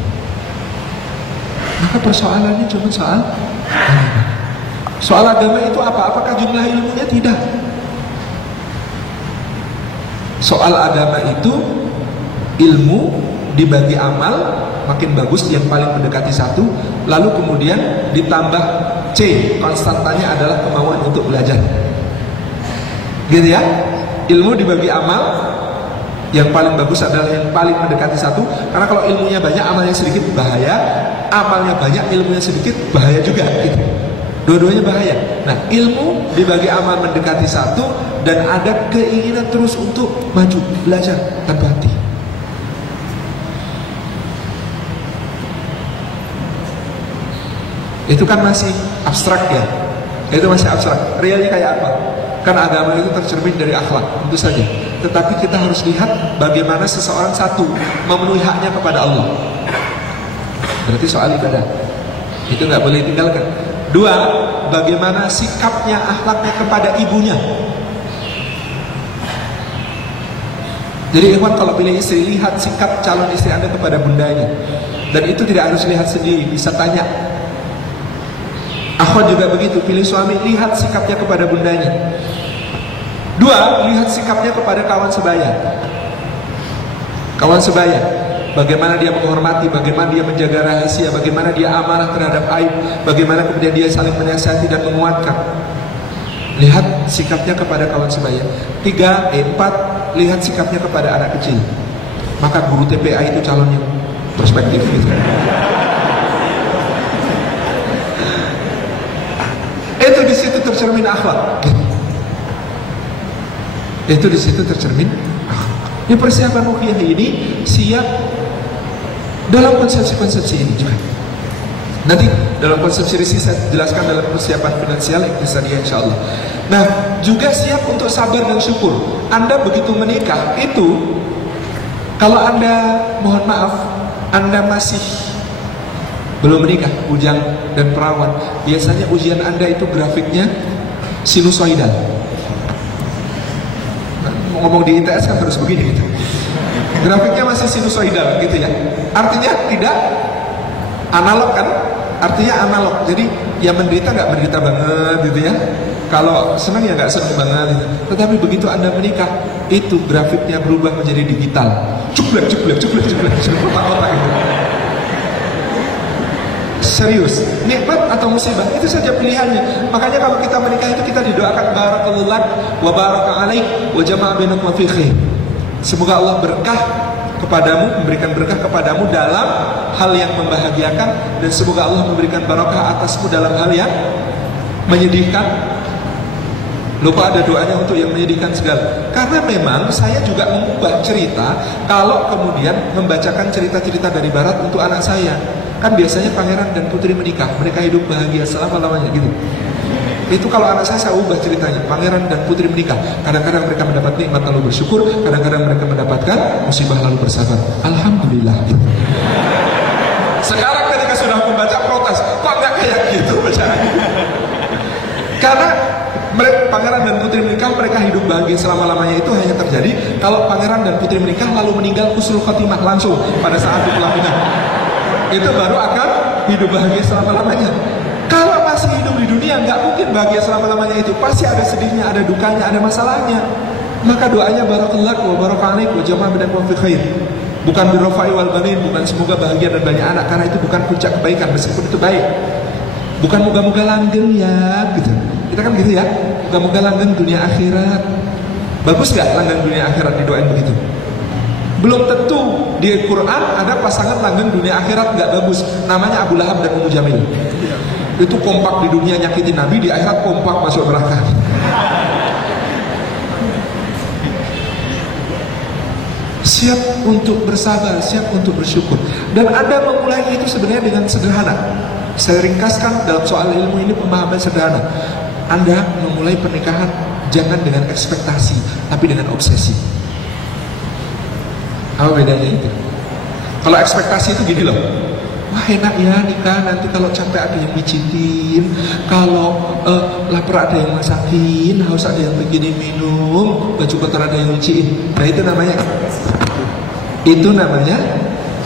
Maka persoalannya cuma soal agama. Soal agama itu apa? Apakah jumlah ilmunya? Tidak. Soal agama itu ilmu dibagi amal, makin bagus yang paling mendekati 1, lalu kemudian ditambah C, konstantanya adalah kemauan untuk belajar. Gitu ya. Ilmu dibagi amal, Yang paling bagus adalah yang paling mendekati satu. Karena kalau ilmunya banyak, amalnya sedikit, bahaya. Amalnya banyak, ilmunya sedikit, bahaya juga gitu. Dua-duanya bahaya. Nah, ilmu dibagi amal mendekati satu, dan ada keinginan terus untuk maju, belajar tanpa henti. Itu kan masih abstrak ya. Itu masih abstrak. Realnya kayak apa? Kan agama itu tercermin dari akhlak, tentu saja. Tetapi kita harus lihat bagaimana seseorang satu memenuhi haknya kepada Allah. Berarti soal ibadah itu nggak boleh tinggalkan. Dua, bagaimana sikapnya, akhlaknya kepada ibunya. Jadi ikhwan, kalau pilih istri, lihat sikap calon istri Anda kepada bundanya. Dan itu tidak harus lihat sendiri, bisa tanya. Akhwat juga begitu, pilih suami, lihat sikapnya kepada bundanya. Dua, lihat sikapnya kepada kawan sebaya. Kawan sebaya, bagaimana dia menghormati, bagaimana dia menjaga rahasia, bagaimana dia amanah terhadap aib, bagaimana kemudian dia saling menasihati dan menguatkan. Lihat sikapnya kepada kawan sebaya. Empat, lihat sikapnya kepada anak kecil. Maka guru TPA itu calon yang perspektif gitu. Itu di situ tercermin akhlak. Itu di situ tercermin akhlak. Ini persiapan ruqyah ini siap dalam konsepsi-konsepsi ini juga. Nanti dalam konsepsi risi saya jelaskan dalam persiapan finansial iktisadiyah insyaallah. Nah, juga siap untuk sabar dan syukur. Anda begitu menikah itu, kalau Anda, mohon maaf, Anda masih belum menikah, bujang dan perawan, biasanya ujian Anda itu grafiknya sinusoidal. Ngomong di ITS kan terus begini gitu. Grafiknya masih sinusoidal gitu ya. Artinya tidak analog kan? Artinya analog. Jadi ya menderita nggak menderita banget gitu ya. Kalau senang ya nggak senang banget gitu. Tetapi begitu Anda menikah, itu grafiknya berubah menjadi digital. Cuplek otak-otak gitu. Serius, nikmat atau musibah, itu saja pilihannya. Makanya kalau kita menikah itu kita didoakan barakallahu lak wa baraka alaik wa jama'a bainakum fi khair. Semoga Allah berkah kepadamu, memberikan berkah kepadamu dalam hal yang membahagiakan, dan semoga Allah memberikan barakah atasmu dalam hal yang menyedihkan. Lupa ada doanya untuk yang menyedihkan segala. Karena memang saya juga mengubah cerita kalau kemudian membacakan cerita-cerita dari barat untuk anak saya. Kan biasanya pangeran dan putri menikah, mereka hidup bahagia selama-lamanya gitu. Itu kalau anak saya ubah ceritanya, pangeran dan putri menikah. Kadang-kadang mereka mendapat nikmat lalu bersyukur, kadang-kadang mereka mendapatkan musibah lalu bersabar. Alhamdulillah gitu. Sekarang ketika sudah membaca protes, kok nggak kayak gitu bacaannya? Karena mereka, pangeran dan putri menikah, mereka hidup bahagia selama-lamanya itu hanya terjadi kalau pangeran dan putri menikah lalu meninggal husnul khotimah langsung pada saat di pelaminan. Itu baru akan hidup bahagia selama-lamanya. Kalau masih hidup di dunia, nggak mungkin bahagia selama-lamanya itu. Pasti ada sedihnya, ada dukanya, ada masalahnya. Maka doanya barakallahu wa barakalaik wa jama'a bainakum fi khair. Bukan birrafai wal banin, bukan semoga bahagia dan banyak anak, karena itu bukan puncak kebaikan meskipun itu baik. Bukan moga-moga langgeng ya gitu. Kita kan gitu ya, moga-moga langgeng dunia akhirat. Bagus nggak langgeng dunia akhirat didoain begitu? Belum tentu. Di Quran ada pasangan langgeng dunia akhirat nggak bagus, namanya Abu Lahab dan Ummu Jamil. Itu kompak di dunia nyakitin Nabi, di akhirat kompak masuk neraka. Siap untuk bersabar, siap untuk bersyukur. Dan Anda memulai itu sebenarnya dengan sederhana. Saya ringkaskan dalam soal ilmu ini pemahaman sederhana. Anda memulai pernikahan jangan dengan ekspektasi, tapi dengan obsesi. Apa bedanya itu? Kalau ekspektasi itu gini loh, wah enak ya nikah, nanti kalau capek ada yang mijitin, kalau lapar ada yang masakin, haus ada yang bikinin minum, baju kotor ada yang nyuciin. Nah itu namanya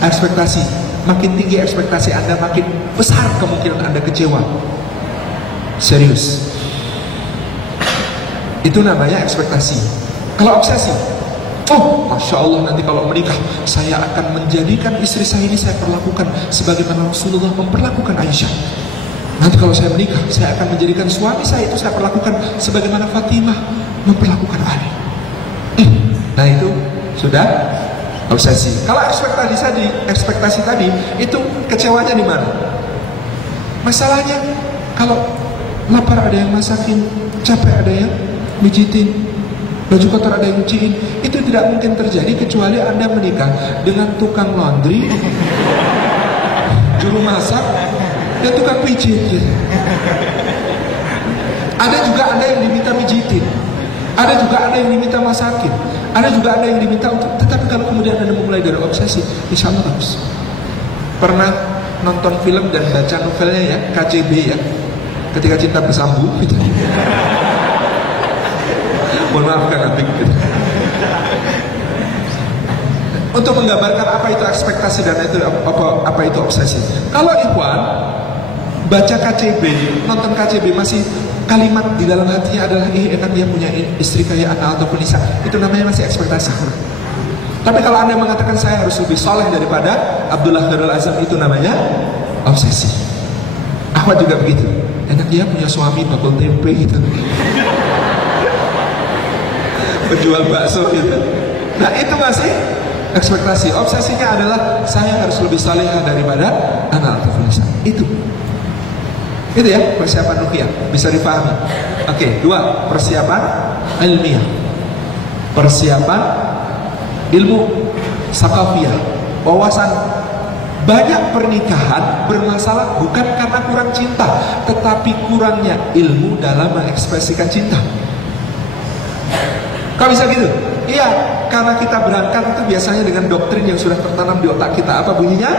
ekspektasi. Makin tinggi ekspektasi Anda, makin besar kemungkinan Anda kecewa. Serius. Itu namanya ekspektasi. Kalau obsesi, oh, Masya Allah, nanti kalau menikah saya akan menjadikan istri saya ini saya perlakukan sebagaimana Rasulullah memperlakukan Aisyah. Nanti kalau saya menikah, saya akan menjadikan suami saya itu saya perlakukan sebagaimana Fatimah memperlakukan Ali. Nah itu sudah obsesi. Kalau ekspektasi tadi itu kecewanya di mana? Masalahnya kalau lapar ada yang masakin, capek ada yang mijitin, baju kotor ada yang nyuciin. Itu tidak mungkin terjadi kecuali Anda menikah dengan tukang laundry, juru masak, dan tukang pijit gitu. Ada juga Anda yang diminta mijitin, ada juga Anda yang diminta masakin, ada juga Anda yang diminta untuk. Tetapi kalau kemudian Anda memulai dari obsesi, insya Allah bagus. Pernah nonton film dan baca novelnya ya, KCB ya, Ketika Cinta Bersambung gitu. Mohon maaf kan nanti gitu. Untuk menggambarkan apa itu ekspektasi dan itu apa itu obsesi. Kalau Ikhwan baca KCB, nonton KCB masih kalimat di dalam hatinya adalah enak dia punya istri kayak anak ataupun Nisa, itu namanya masih ekspektasi. Tapi kalau Anda mengatakan saya harus lebih soleh daripada Abdullah Khairul Azam, itu namanya obsesi. Ahwat juga begitu, enak dia punya suami bakul tempe gitu, penjual bakso gitu. Nah itu masih ekspektasi. Obsesinya adalah saya harus lebih salihah daripada anak atau Nisa. Itu ya persiapan ruqyah, bisa dipahami. Oke, 2, persiapan ilmiah, persiapan ilmu sakafiyah, wawasan. Banyak pernikahan bermasalah bukan karena kurang cinta, tetapi kurangnya ilmu dalam mengekspresikan cinta. Kok bisa gitu? Iya, karena kita berangkat itu biasanya dengan doktrin yang sudah tertanam di otak kita. Apa bunyinya?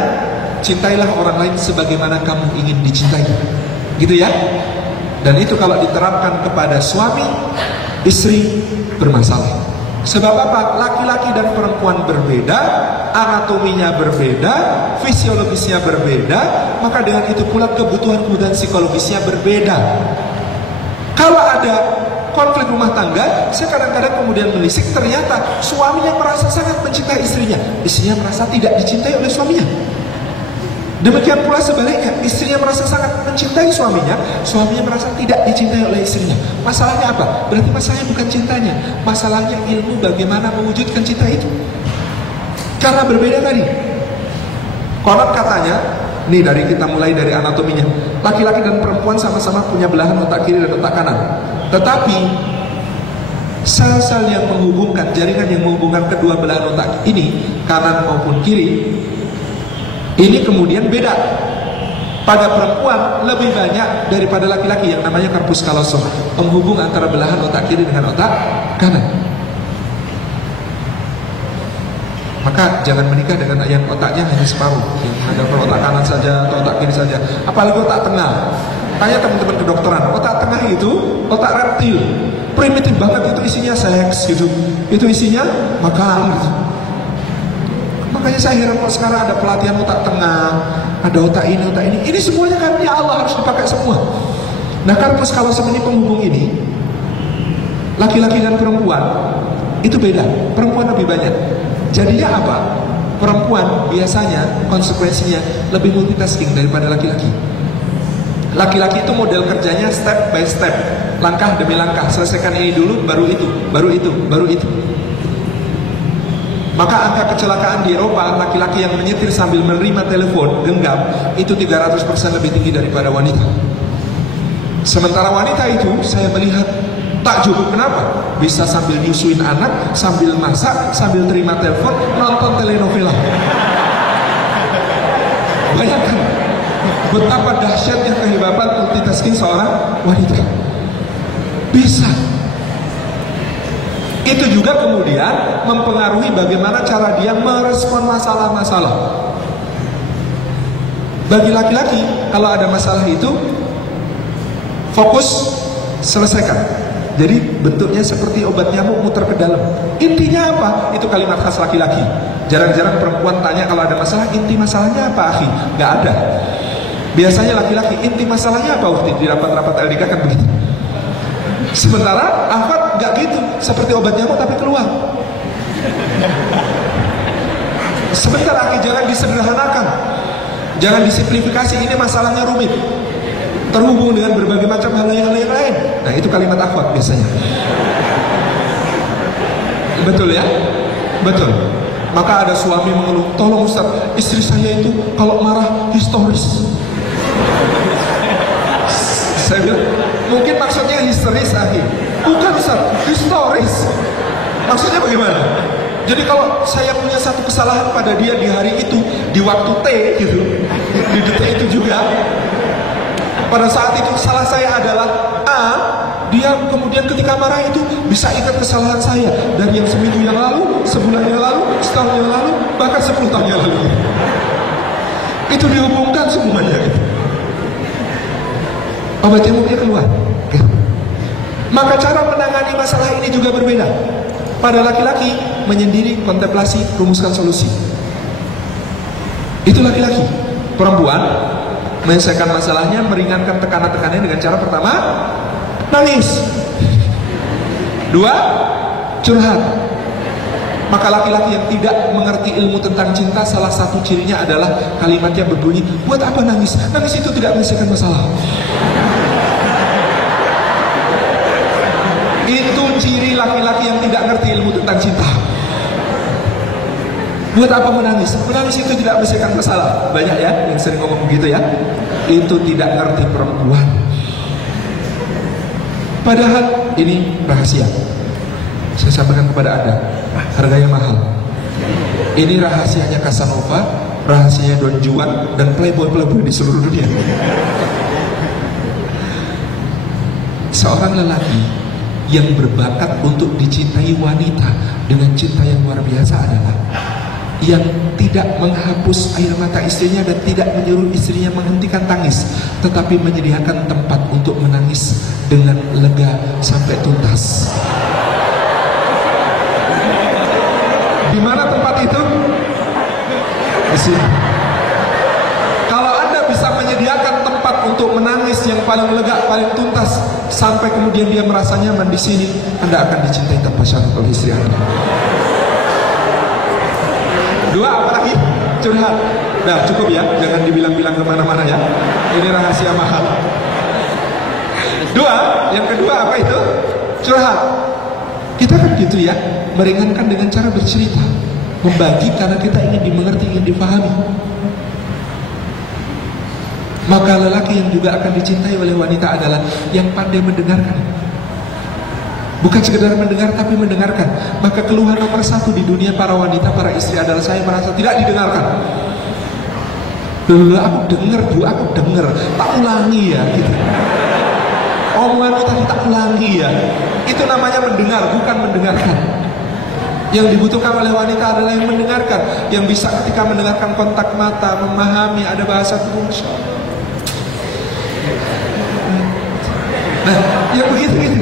Cintailah orang lain sebagaimana kamu ingin dicintai. Gitu ya. Dan itu kalau diterapkan kepada suami, istri bermasalah. Sebab apa? Laki-laki dan perempuan berbeda, anatominya berbeda, fisiologisnya berbeda, maka dengan itu pula kebutuhan-kebutuhan psikologisnya berbeda. Kalau ada konflik rumah tangga, saya kadang-kadang kemudian melisik, ternyata suaminya merasa sangat mencintai istrinya, istrinya merasa tidak dicintai oleh suaminya. Demikian pula sebaliknya, istrinya merasa sangat mencintai suaminya, suaminya merasa tidak dicintai oleh istrinya. Masalahnya apa? Berarti masalahnya bukan cintanya, masalahnya ilmu bagaimana mewujudkan cinta itu. Karena berbeda tadi. Konon katanya, nih dari kita mulai dari anatominya, laki-laki dan perempuan sama-sama punya belahan otak kiri dan otak kanan. Tetapi sel-sel yang menghubungkan, jaringan yang menghubungkan kedua belahan otak ini, kanan maupun kiri, ini kemudian beda. Pada perempuan lebih banyak daripada laki-laki yang namanya corpus callosum, menghubung antara belahan otak kiri dengan otak kanan. Maka jangan menikah dengan yang otaknya hanya separuh, yang ada otak kanan saja atau otak kiri saja, apalagi otak tengah. Tanya teman-teman kedokteran, otak tengah itu otak reptil, primitif banget, itu isinya seks gitu, itu isinya makan gitu. Makanya saya heran kok sekarang ada pelatihan otak tengah, ada otak ini. Ini semuanya kan ya Allah harus dipakai semua. Nah corpus callosum ini penghubung ini, laki-laki dan perempuan itu beda. Perempuan lebih banyak. Jadinya apa? Perempuan biasanya konsekuensinya lebih multitasking daripada laki-laki. Laki-laki itu model kerjanya step by step, langkah demi langkah, selesaikan ini dulu, baru itu, baru itu, baru itu. Maka angka kecelakaan di Eropa, laki-laki yang menyetir sambil menerima telepon genggam itu 300% lebih tinggi daripada wanita. Sementara wanita itu saya melihat takjub, kenapa? Bisa sambil nyusuin anak, sambil masak, sambil terima telepon, nonton telenovela. Bayangkan betapa dahsyatnya kehebapan multitasking seorang wanita. Bisa. Itu juga kemudian mempengaruhi bagaimana cara dia merespon masalah-masalah. Bagi laki-laki, kalau ada masalah itu, fokus, selesaikan. Jadi bentuknya seperti obat nyamuk muter ke dalam. Intinya apa? Itu kalimat khas laki-laki. Jarang-jarang perempuan tanya kalau ada masalah, inti masalahnya apa, akhi? Gak ada. Biasanya laki-laki, inti masalahnya apa, Ukti? Di rapat-rapat LDK kan begitu. Sementara Ahmad gak gitu, seperti obat nyamuk tapi keluar. Sebentar, akhi, jangan disederhanakan, jangan disimplifikasi. Ini masalahnya rumit, terhubung dengan berbagai macam hal yang lain. Nah itu kalimat akhwat biasanya. Betul ya? Betul. Maka ada suami mengeluh, tolong Ustaz, istri saya itu kalau marah histeris. Saya bilang, mungkin maksudnya histeris akhir. Bukan Ustaz, histeris. Maksudnya bagaimana? Jadi kalau saya punya satu kesalahan pada dia di hari itu, di waktu T gitu, di detik itu juga, pada saat itu salah saya adalah A, dia kemudian ketika marah itu bisa ingat kesalahan saya dari yang seminggu yang lalu, sebulan yang lalu, setahun yang lalu, bahkan 10 tahun yang lalu. Itu dihubungkan semuanya gitu. Obat nyamuknya keluar. Maka cara menangani masalah ini juga berbeda. Pada laki-laki menyendiri, kontemplasi, rumuskan solusi. Itu laki-laki. Perempuan menyelesaikan masalahnya, meringankan tekanan-tekanannya dengan cara pertama, nangis. 2, curhat. Maka laki-laki yang tidak mengerti ilmu tentang cinta, salah satu cirinya adalah kalimatnya berbunyi, buat apa nangis? Nangis itu tidak menyelesaikan masalah. Itu ciri laki-laki yang tidak ngerti ilmu tentang cinta. Buat apa menangis? Menangis itu tidak menyelesaikan masalah. Banyak ya yang sering ngomong begitu ya. Itu tidak ngerti perempuan. Padahal ini rahasia. Saya sampaikan kepada Anda, harganya mahal. Ini rahasianya Casanova, rahasianya Don Juan, dan playboy-playboy di seluruh dunia. Seorang lelaki yang berbakat untuk dicintai wanita dengan cinta yang luar biasa adalah yang tidak menghapus air mata istrinya dan tidak menyuruh istrinya menghentikan tangis, tetapi menyediakan tempat untuk menangis dengan lega sampai tuntas. Di mana tempat itu? Di sini. Kalau Anda bisa menyediakan tempat untuk menangis yang paling lega, paling tuntas, sampai kemudian dia merasa nyaman di sini, Anda akan dicintai tanpa syarat oleh istri Anda. 2, apa lagi? Curhat. Nah, cukup ya, jangan dibilang-bilang kemana-mana ya. Ini rahasia mahal. 2, yang kedua apa itu? Curhat. Kita kan gitu ya, meringankan dengan cara bercerita, membagi karena kita ingin dimengerti, ingin dipahami. Maka lelaki yang juga akan dicintai oleh wanita adalah yang pandai mendengarkan. Bukan sekedar mendengar, tapi mendengarkan. Maka keluhan nomor 1 di dunia para wanita, para istri adalah saya merasa tidak didengarkan. Dulu aku dengar Bu, aku dengar, tak ulangi ya gitu. Omonganmu tadi tak ulangi ya. Itu namanya mendengar, bukan mendengarkan. Yang dibutuhkan oleh wanita adalah yang mendengarkan, yang bisa ketika mendengarkan kontak mata, memahami, ada bahasa tubuh. Nah, ya begitu-gitu.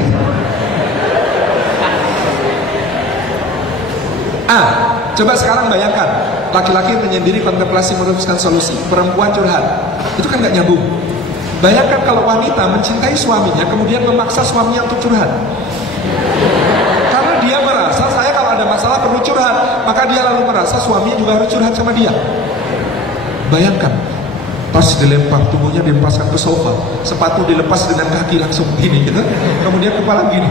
Coba sekarang bayangkan, laki-laki menyendiri, kontemplasi, merumuskan solusi, perempuan curhat. Itu kan gak nyambung. Bayangkan kalau wanita mencintai suaminya, kemudian memaksa suaminya untuk curhat. Karena dia merasa, saya kalau ada masalah perlu curhat, maka dia lalu merasa suaminya juga harus curhat sama dia. Bayangkan, pas dilempar, tubuhnya dilepaskan ke sofa, sepatu dilepas dengan kaki langsung gini gitu, kemudian kepala gini.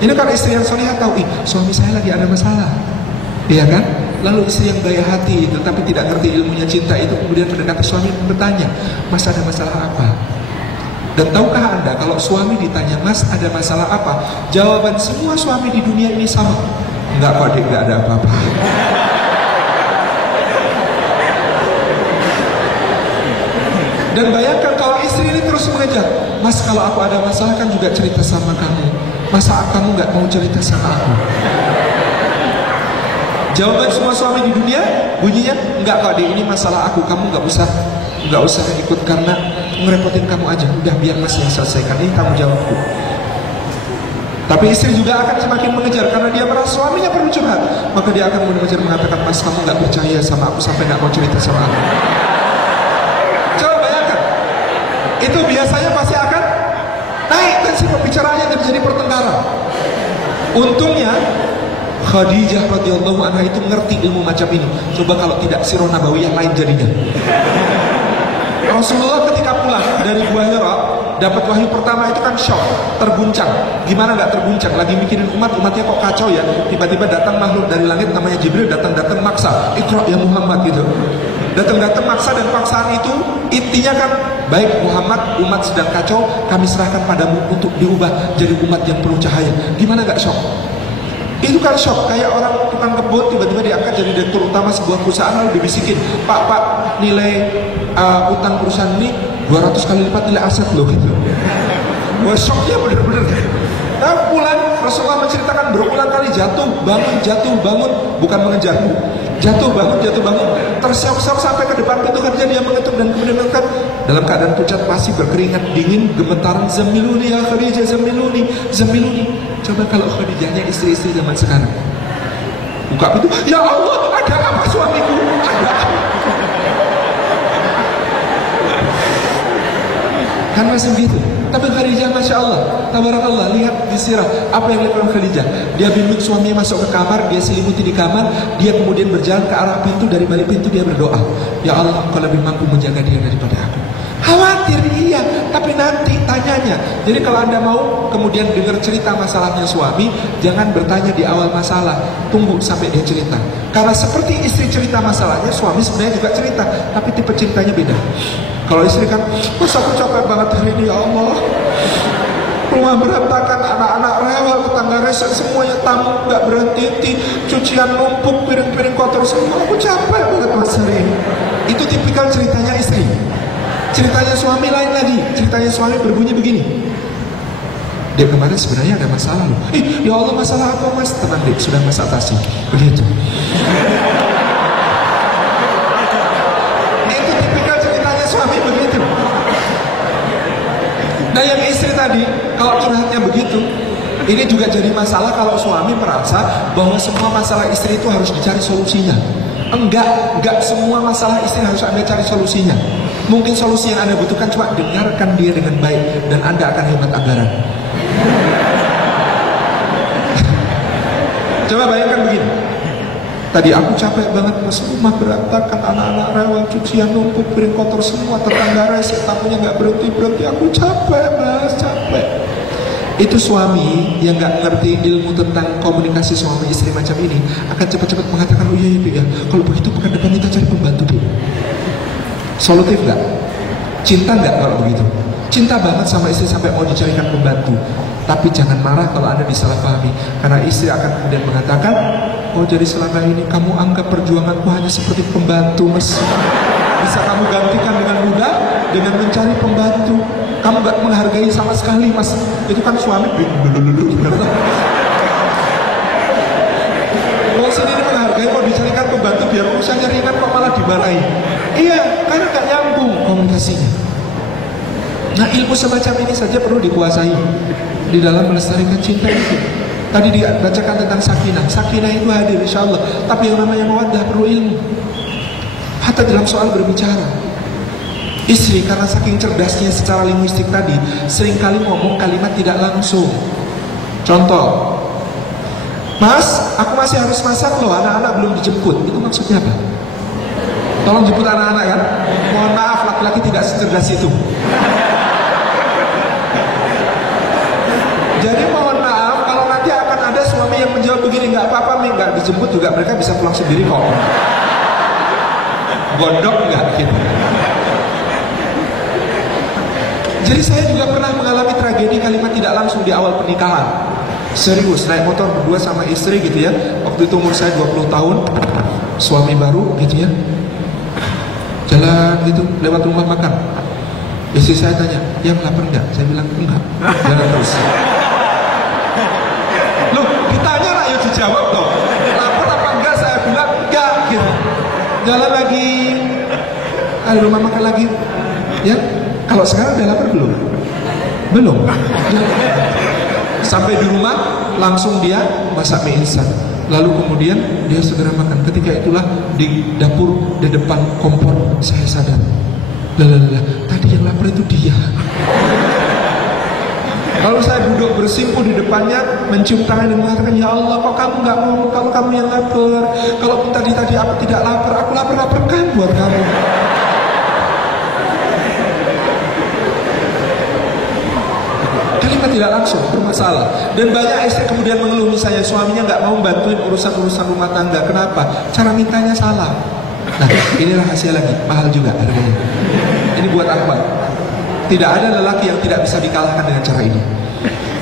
Ini kan istri yang solihah tahu, suami saya lagi ada masalah, iya kan? Lalu istri yang gaya hati itu, tapi tidak ngerti ilmunya cinta itu, kemudian mendekati suami bertanya, Mas ada masalah apa? Dan tahukah Anda kalau suami ditanya, Mas ada masalah apa? Jawaban semua suami di dunia ini sama, enggak kok Dik, enggak ada apa-apa. Dan bayangkan kalau istri ini terus mengejar, Mas kalau aku ada masalah kan juga cerita sama kamu, masa kamu nggak mau cerita sama aku? Jawaban semua suami di dunia bunyinya, enggak kok Dik, ini masalah aku, kamu nggak usah ikut karena ngerepotin kamu aja, udah biar Mas yang selesaikan, ini tanggung jawabku. Tapi istri juga akan semakin mengejar karena dia merasa suaminya perlu curhat, maka dia akan mengejar mengatakan, Mas kamu nggak percaya sama aku sampai nggak mau cerita sama aku. Coba bayangkan, itu biasanya pasti akan naik tensi pembicaraannya dan jadi pertengkaran. Untungnya Khadijah radhiyallahu anha itu ngerti ilmu macam ini. Coba kalau tidak sirah nabawiyah lain jadinya. Rasulullah ketika pulang dari Gua Hira, dapat wahyu pertama itu kan shock, terguncang. Gimana nggak terguncang? Lagi mikirin umatnya kok kacau ya. Tiba-tiba datang makhluk dari langit namanya Jibril, datang maksa, Iqra ya Muhammad gitu. Datang maksa, dan paksaan itu intinya kan, baik Muhammad, umat sedang kacau, kami serahkan padamu untuk diubah jadi umat yang penuh cahaya. Gimana nggak shock? Itu kan shock, kayak orang tukang kebun tiba-tiba diangkat jadi direktur utama sebuah perusahaan, lalu dibisikin, Pak, nilai utang perusahaan ini 200 kali lipat nilai aset loh gitu. Wah, shocknya bener-bener. Nah, pulang Rasulullah menceritakan berulang kali jatuh bangun, bukan mengejarmu. Jatuh bangun, terseok-seok sampai ke depan pintu kerja, dia mengetuk dan kemudian mengatakan dalam keadaan pucat pasi, berkeringat dingin, gemetaran, zamiluni ya Khadijah, zamiluni. Coba kalau Khadijahnya istri-istri zaman sekarang, buka pintu, ya Allah, ada apa suamiku? Ada apa? Kan masih begitu. Tapi Khadijah, Masya Allah, tabarakallah, lihat di sirah apa yang dilakukan Khadijah. Dia bimbing suaminya masuk ke kamar, dia selimuti di kamar, dia kemudian berjalan ke arah pintu, dari balik pintu dia berdoa, ya Allah, Engkau lebih mampu menjaga dia daripada aku. Khawatir, iya, tapi nanti tanyanya. Jadi kalau Anda mau kemudian dengar cerita masalahnya suami, jangan bertanya di awal masalah, tunggu sampai dia cerita. Karena seperti istri cerita masalahnya, suami sebenarnya juga cerita, tapi tipe ceritanya beda. Kalau istri kan, aku capek banget hari ini ya Allah, rumah berantakan, anak-anak rewel, tetangga resek, semuanya tamu gak berhenti, cucian numpuk, piring-piring kotor semua, aku capek banget mas hari ini. Itu tipikal ceritanya istri. Ceritanya suami lain lagi. Ceritanya suami berbunyi begini, dia kemarin sebenarnya ada masalah loh. Ya Allah, masalah apa mas? Tenang deh, sudah mas atasi. Begitu. Itu tipikal ceritanya suami begitu. Nah yang istri tadi, kalau curhatnya begitu, ini juga jadi masalah kalau suami merasa bahwa semua masalah istri itu harus dicari solusinya. Enggak semua masalah istri harus Anda cari solusinya. Mungkin solusi yang Anda butuhkan cuma dengarkan dia dengan baik, dan Anda akan hemat anggaran. Coba bayangkan begini, tadi aku capek banget mas, rumah berantakan, anak-anak rewel, cucian numpuk, piring kotor semua, tetangga resek, tamunya gak berhenti, aku capek mas, capek. Itu suami yang gak ngerti ilmu tentang komunikasi suami istri macam ini akan cepat-cepat mengatakan, oh iya ya, kalau begitu pekan depan kita cari pembantu deh. Solutif gak? Cinta gak kalau begitu? Cinta banget sama istri sampai mau dicarikan pembantu. Tapi jangan marah kalau Anda disalahpahami, karena istri akan kemudian mengatakan, oh jadi selama ini kamu anggap perjuanganku hanya seperti pembantu mas, bisa kamu gantikan dengan mudah dengan mencari pembantu. Kamu gak menghargai sama sekali mas. Itu kan suami mau sini menghargai, mau dicarikan pembantu biar urusannya ringan kok malah dimarahi. Iya, karena gak nyambung komunikasinya. Nah ilmu semacam ini saja perlu dikuasai di dalam melestarikan cinta itu. Tadi dibacakan tentang sakinah. Sakinah itu hadir insya Allah. Tapi yang namanya mawaddah perlu ilmu. Hatta dalam soal berbicara, istri karena saking cerdasnya secara linguistik tadi, seringkali ngomong kalimat tidak langsung. Contoh, mas, aku masih harus masak loh, anak-anak belum dijemput. Itu maksudnya apa? Tolong jemput anak-anak kan? Mohon maaf, laki-laki tidak secerdas itu. Jadi mohon maaf kalau nanti akan ada suami yang menjawab begini, nggak apa-apa, nggak dijemput juga mereka bisa pulang sendiri kok. Gondok nggak gitu. Jadi saya juga pernah mengalami tragedi kalimat tidak langsung di awal pernikahan. Serius, naik motor berdua sama istri gitu ya. Waktu itu umur saya 20 tahun, suami baru gitu ya. Jalan gitu, lewat rumah makan. Istri saya tanya, yang lapar nggak? Saya bilang enggak. Jalan terus. Loh, ditanya lah ya dijawab loh. Lapar apa enggak? Saya bilang enggak gitu. Jalan lagi, ada rumah makan lagi. Ya, kalau sekarang udah lapar belum? Belum. Sampai di rumah langsung dia masak mie instan. Lalu kemudian dia segera makan. Ketika itulah di dapur di depan kompor saya sadar, tadi yang lapar itu dia. Lalu saya duduk bersimpuh di depannya, mencium tangan dan mengatakan, ya Allah, kok kamu nggak mau? Kalau kamu yang lapar, kalau tadi aku tidak lapar, aku lapar kan buat kamu. tidak langsung bermasalah. Dan banyak istri kemudian mengeluh, misalnya suaminya nggak mau bantuin urusan-urusan rumah tangga. Kenapa? Cara mintanya salah. Nah, ini rahasia lagi, mahal juga harganya. Ini buat Ahmad. Tidak ada lelaki yang tidak bisa dikalahkan dengan cara ini.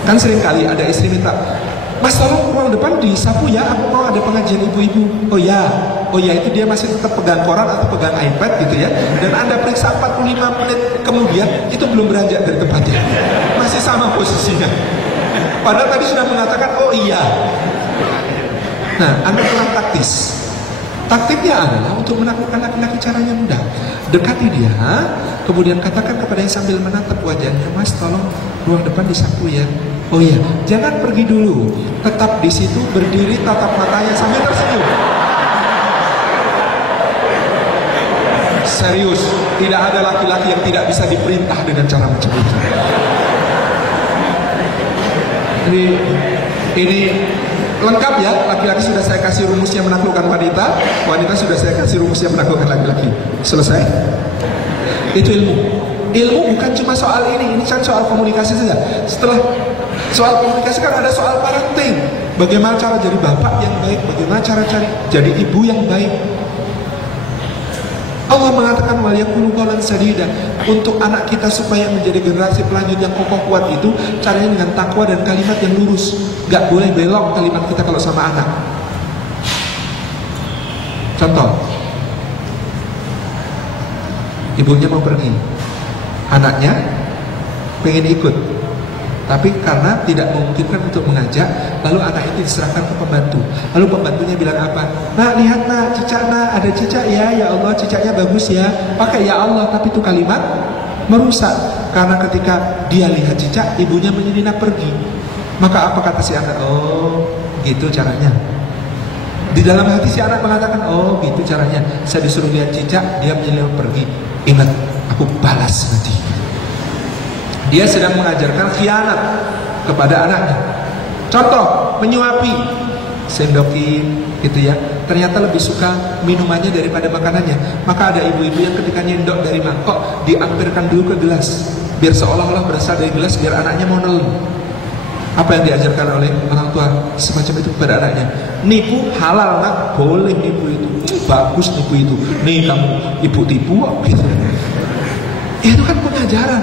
Kan seringkali ada istri minta, Mas tolong ruang depan disapu ya, aku mau ada pengajian ibu-ibu. Oh ya, itu dia masih tetap pegang koran atau pegang iPad gitu ya. Dan Anda periksa 45 menit kemudian, itu belum beranjak dari tempatnya, masih sama posisinya. Padahal tadi sudah mengatakan, oh iya. Nah, Anda kurang taktis. Taktiknya adalah untuk menaklukkan laki-laki caranya mudah. Dekati dia, kemudian katakan kepada yang sambil menatap wajahnya, Mas tolong ruang depan disapu ya. Oh iya, jangan pergi dulu, tetap di situ berdiri tatap matanya sambil tersenyum. Serius, tidak ada laki-laki yang tidak bisa diperintah dengan cara macam itu. Ini lengkap ya, laki-laki sudah saya kasih rumusnya menaklukkan wanita, wanita sudah saya kasih rumusnya menaklukkan laki-laki. Selesai? Itu ilmu. Ilmu bukan cuma soal ini kan soal komunikasi saja. Setelah soal komunikasi kan ada soal parenting. Bagaimana cara jadi bapak yang baik, bagaimana cara jadi ibu yang baik. Allah mengatakan wal yaqulu qawlan sadida. Untuk anak kita supaya menjadi generasi pelanjut yang kokoh kuat itu caranya dengan takwa dan kalimat yang lurus. Gak boleh belok kalimat kita kalau sama anak. Contoh, ibunya mau pergi, anaknya pengen ikut, tapi karena tidak memungkinkan untuk mengajak, lalu anak itu diserahkan ke pembantu. Lalu pembantunya bilang apa? Nak, lihat nak, cicak nak, ada cicak ya, ya Allah cicaknya bagus ya. Pakai ya Allah, tapi itu kalimat merusak. Karena ketika dia lihat cicak, ibunya menyelinap pergi. Maka apa kata si anak? Oh, gitu caranya. Di dalam hati si anak mengatakan, oh gitu caranya. Saya disuruh lihat cicak, dia menyelinap pergi. Ingat, aku balas nanti. Dia sedang mengajarkan khianat kepada anaknya. Contoh, menyuapi, sendokin gitu ya. Ternyata lebih suka minumannya daripada makanannya. Maka ada ibu-ibu yang ketika nyendok dari mangkok, diampirkan dulu ke gelas, biar seolah-olah berasal dari gelas, biar anaknya mau nelen. Apa yang diajarkan oleh orang tua semacam itu kepada anaknya? Nipu halal nak, boleh nipu itu, bagus nipu itu. Nih kamu ibu tipu gitu. Itu kan pengajaran.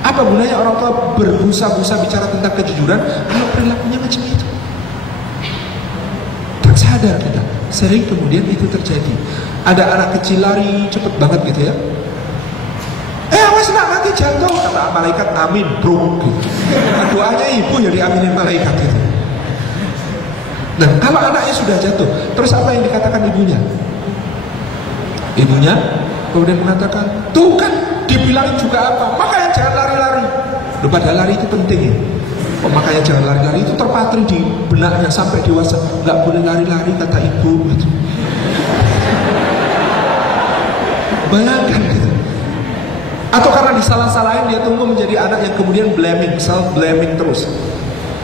Apa gunanya orang tua berbusa-busa bicara tentang kejujuran kalau perilakunya macam itu? Tak sadar kita, sering kemudian itu terjadi. Ada anak kecil lari cepet banget gitu ya. Awas nak nanti jatuh, kata malaikat amin bro gitu. Nah, doanya ibu ya diaminin malaikat gitu. Nah kalau anaknya sudah jatuh, terus apa yang dikatakan ibunya? Ibunya kemudian mengatakan, tuh kan dibilangin juga apa, makanya jangan lari-lari. Loh, padahal lari itu penting ya. Oh, makanya jangan lari-lari, itu terpatri di benaknya sampai dewasa. Gak boleh lari-lari kata ibu gitu. Bayangkan gitu. Atau karena disalah-salahin dia tumbuh menjadi anak yang kemudian blaming, self-blaming terus.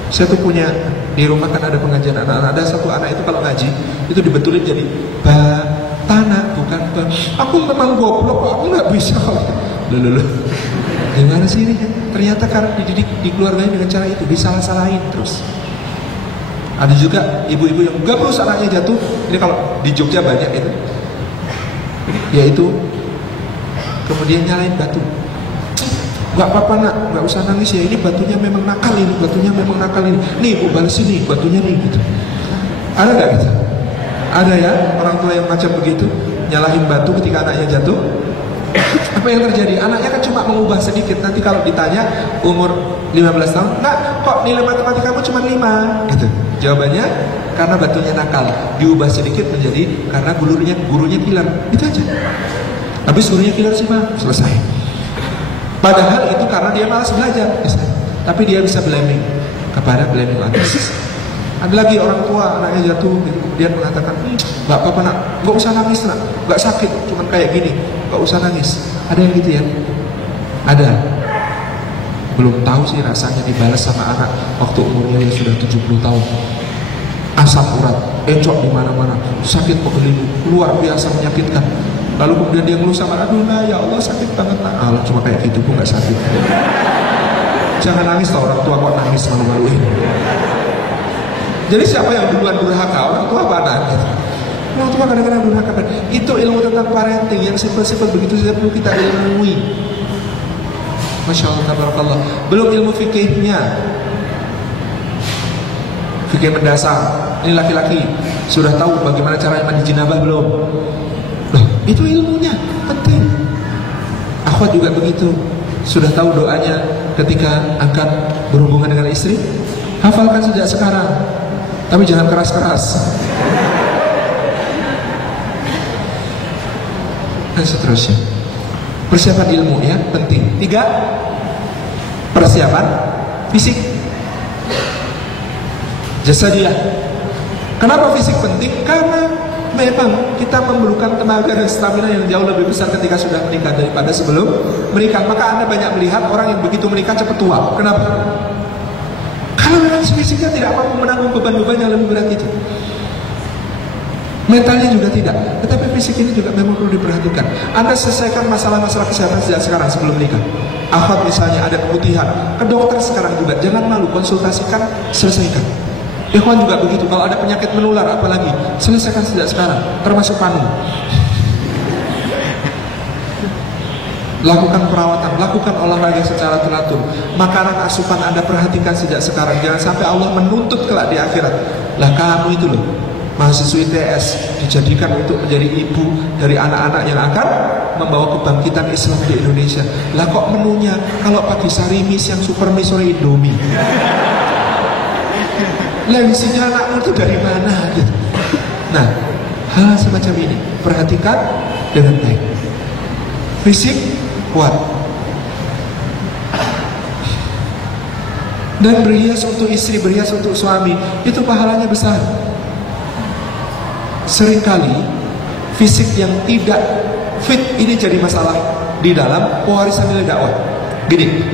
Saya tuh punya di rumah kan ada pengajian anak-anak. Ada satu anak itu kalau ngaji itu dibetulin jadi tanah bukan bang. Aku memang goblok, aku nggak bisa. Loh. Gimana sih ini? Ternyata karena dididik di keluarganya dengan cara itu, disalah-salahin terus. Ada juga ibu-ibu yang gabus anaknya jatuh. Ini kalau di Jogja banyak itu. Yaitu kemudian nyalain batu. Gak apa-apa nak, gak usah nangis ya. Ini batunya memang nakal ini, batunya memang nakal ini. Nih, bu balas ini, batunya nih gitu. Ada gak gitu? Ada ya orang tua yang macam begitu, nyalahin batu ketika anaknya jatuh. Apa yang terjadi? Anaknya kan cuma mengubah sedikit. Nanti kalau ditanya umur 15 tahun, nak kok nilai matematika kamu cuma 5 gitu. Jawabannya karena batunya nakal, diubah sedikit menjadi karena gurunya killer. Itu aja. Habis gurunya killer sih bang, selesai. Padahal itu karena dia malas belajar. Tapi dia bisa blaming kepada blaming others. Ada lagi orang tua anaknya jatuh, dia mengatakan, nggak apa-apa nak, nggak usah nangis nak, nggak sakit, cuma kayak gini, nggak usah nangis. Ada yang gitu ya? Ada. Belum tahu sih rasanya dibalas sama anak waktu umurnya yang sudah 70 tahun. Asam urat, encok di mana-mana, sakit pegelimu, luar biasa menyakitkan. Lalu kemudian dia ngeluh sama, aduh nah ya Allah sakit banget nak. Allah cuma kayak gitu, gue nggak sakit. Jangan nangis tau, orang tua kok nangis malu-maluin. Jadi siapa yang duluan durhaka? Orang tua apa anak? Gitu. Orang tua kadang-kadang durhaka. Itu ilmu tentang parenting yang simpel-simpel begitu saja perlu kita ilmui. Masya Allah, tabarakallah. Belum ilmu fikihnya, fikih mendasar. Ini laki-laki sudah tahu bagaimana caranya mandi jenabah belum? Loh, itu ilmunya penting. Akhwat juga begitu. Sudah tahu doanya ketika akan berhubungan dengan istri? Hafalkan sejak sekarang. Tapi jangan keras-keras. Dan seterusnya. Persiapan ilmu ya, penting. 3, persiapan fisik. Jasadiah. Kenapa fisik penting? Karena memang kita memerlukan tenaga dan stamina yang jauh lebih besar ketika sudah menikah daripada sebelum menikah. Maka Anda banyak melihat orang yang begitu menikah cepat tua. Kenapa? Karena memang fisiknya tidak mampu menanggung beban-beban yang lebih berat itu. Mentalnya juga tidak. Tetapi fisik ini juga memang perlu diperhatikan. Anda selesaikan masalah-masalah kesehatan sejak sekarang sebelum menikah. Akhwat misalnya ada keputihan, ke dokter sekarang juga. Jangan malu, konsultasikan, selesaikan. Ikhwan juga begitu. Kalau ada penyakit menular apalagi, selesaikan sejak sekarang. Termasuk panu. Lakukan perawatan, lakukan olahraga secara teratur. Makanan asupan Anda perhatikan sejak sekarang. Jangan sampai Allah menuntut kelak di akhirat. Lah kamu itu loh, mahasiswa ITS dijadikan untuk menjadi ibu dari anak-anak yang akan membawa kebangkitan Islam di Indonesia. Lah kok menunya kalau pagi sari mie, siang super mie, sore Indomie. Lah isinya anakmu itu dari mana gitu. Nah, hal semacam ini perhatikan dengan baik. Fisik kuat. Dan berhias untuk istri, berhias untuk suami, itu pahalanya besar. Seringkali fisik yang tidak fit ini jadi masalah di dalam pewarisan nilai dakwah. Gini,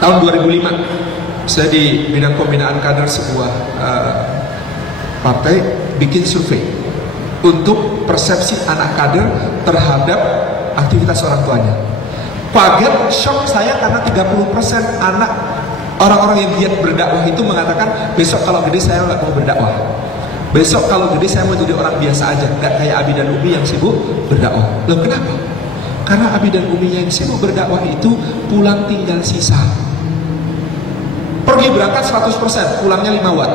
tahun 2005 saya di bidang pembinaan kader sebuah partai bikin survei untuk persepsi anak kader terhadap aktivitas orang tuanya. Kaget, shock saya karena 30% anak orang-orang yang giat berdakwah itu mengatakan besok kalau gede saya nggak mau berdakwah. Besok kalau gede saya mau jadi orang biasa aja, nggak kayak Abi dan Umi yang sibuk berdakwah. Loh kenapa? Karena Abi dan Umi yang sibuk berdakwah itu pulang tinggal sisa. Pergi berangkat 100%, pulangnya 5 watt.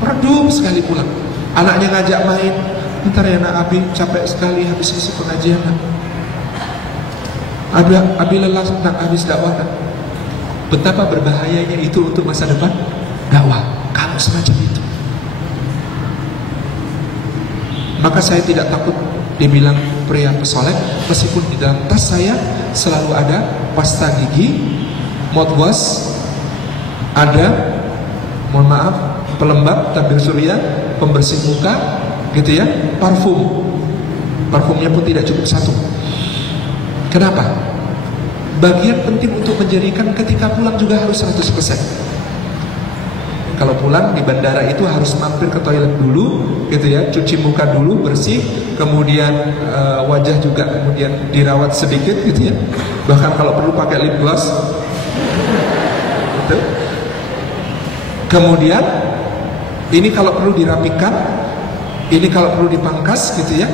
Redup sekali pulang. Anaknya ngajak main, bentar ya nak Abi, capek sekali habis isi pengajian nak. Abi lelah nak habis dakwah nak. Betapa berbahayanya itu untuk masa depan dakwah. Kalau semacam itu, maka saya tidak takut dibilang pria pesolek, meskipun di dalam tas saya selalu ada pasta gigi, mouthwash, ada, mohon maaf, pelembab, tabir surya, pembersih muka, gitu ya, parfum. Parfumnya pun tidak cukup 1. Kenapa? Bagian penting untuk menjadikan ketika pulang juga harus 100%. Kalau pulang di bandara itu harus mampir ke toilet dulu, gitu ya, cuci muka dulu bersih, kemudian wajah juga kemudian dirawat sedikit, gitu ya. Bahkan kalau perlu pakai lip gloss, gitu. Kemudian ini kalau perlu dirapikan, ini kalau perlu dipangkas, gitu ya.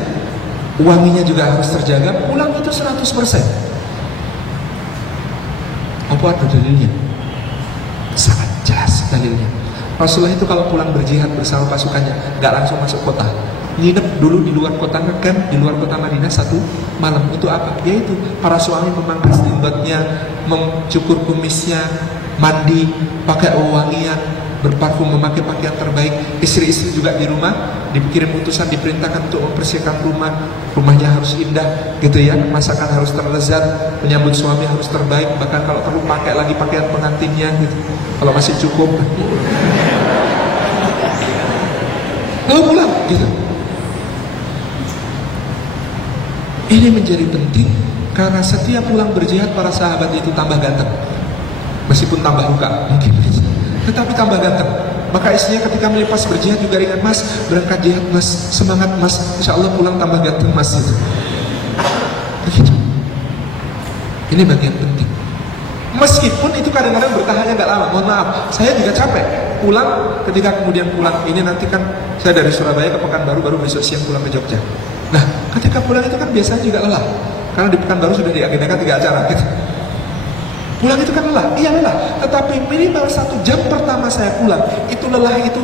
Wanginya juga harus terjaga. Pulang itu 100%. Apa ada dalilnya? Sangat jelas dalilnya. Rasulullah itu kalau pulang berjihad bersama pasukannya, nggak langsung masuk kota, nginep dulu di luar kota, ngecamp di luar kota Madinah 1 malam. Itu apa? Yaitu para suami memangkas jenggotnya, mencukur kumisnya, mandi, pakai wewangian, berparfum, memakai pakaian terbaik. Istri-istri juga di rumah dikirim utusan, diperintahkan untuk membersihkan rumah. Rumahnya harus indah, gitu ya. Masakan harus terlezat, menyambut suami harus terbaik. Bahkan kalau perlu pakai lagi pakaian pengantinnya, gitu. Kalau masih cukup, lalu pulang, gitu. Ini menjadi penting karena setiap pulang berjihad para sahabat itu tambah ganteng, meskipun tambah luka mungkin, tetapi tambah ganteng. Maka istrinya ketika melepas berjihad juga ringan, mas, berangkat jihad mas, semangat mas, insya Allah pulang tambah ganteng mas, gitu. Begitu. Ini bagian penting. Meskipun itu kadang-kadang bertahannya nggak lama. Mohon maaf, saya juga capek pulang. Ketika kemudian pulang ini nanti kan saya dari Surabaya ke Pekanbaru, baru besok siang pulang ke Jogja. Nah, ketika pulang itu kan biasanya juga lelah, karena di Pekanbaru sudah diagendakan 3 acara gitu. Pulang itu kan lelah, iya lelah. Tetapi minimal 1 jam pertama saya pulang, itu lelah itu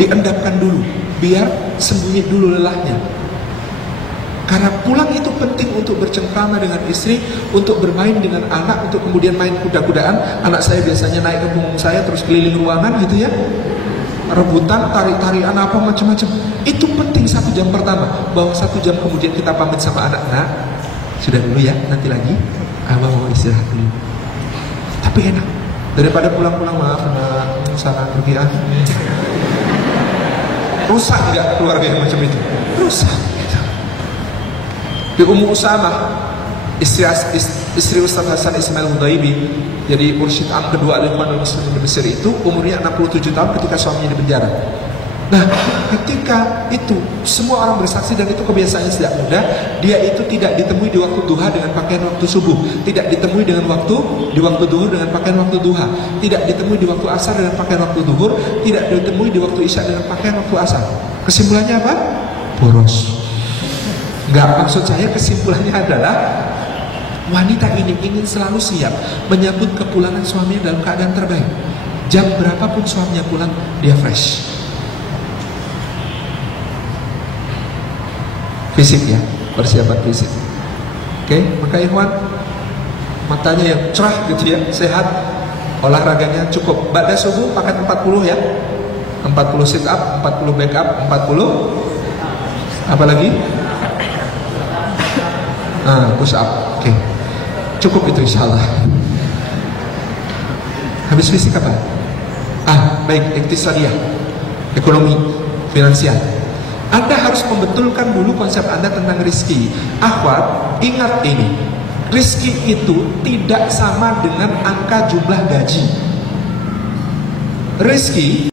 diendapkan dulu, biar sembunyi dulu lelahnya. Karena pulang itu penting untuk bercengkrama dengan istri, untuk bermain dengan anak, untuk kemudian main kuda-kudaan. Anak saya biasanya naik ke punggung saya terus keliling ruangan gitu ya, rebutan, tarik-tarian apa macam-macam. Itu penting 1 jam pertama. Bahwa 1 jam kemudian kita pamit sama anak, nah sudah dulu ya, nanti lagi abang mau istirahat dulu. Tapi enak daripada pulang-pulang, maaf nak, sana pergi ah. Rusak nggak keluarga yang macam itu? Rusak. Di Ummu Usamah, istri Ustaz Hasan Ismail Hudaibi, jadi mursyid am kedua Al-Ikhwanul Muslimin di Mesir itu, umurnya 67 tahun ketika suaminya di penjara. Nah, ketika itu semua orang bersaksi dan itu kebiasaannya sejak muda, dia itu tidak ditemui di waktu duha dengan pakaian waktu subuh, tidak ditemui di waktu duhur dengan pakaian waktu duha, tidak ditemui di waktu asar dengan pakaian waktu duhur, tidak ditemui di waktu isya dengan pakaian waktu asar. Kesimpulannya apa? Boros. Enggak, maksud saya kesimpulannya adalah wanita ini ingin selalu siap menyambut kepulangan suaminya dalam keadaan terbaik. Jam berapapun suaminya pulang, dia fresh. Fisik ya, persiapan fisik. Oke, maka ikhwan, matanya yang cerah gitu ya, sehat, olahraganya cukup. Ba'da subuh pakai 40 ya, 40 sit up, 40 back up, 40 apa lagi? Push up, oke. Cukup itu insya Allah. Habis fisik apa? Baik, iktisadiyah, ekonomi, finansial. Anda harus membetulkan dulu konsep Anda tentang rizki. Akhwat, ingat ini, rizki itu tidak sama dengan angka jumlah gaji. Rizki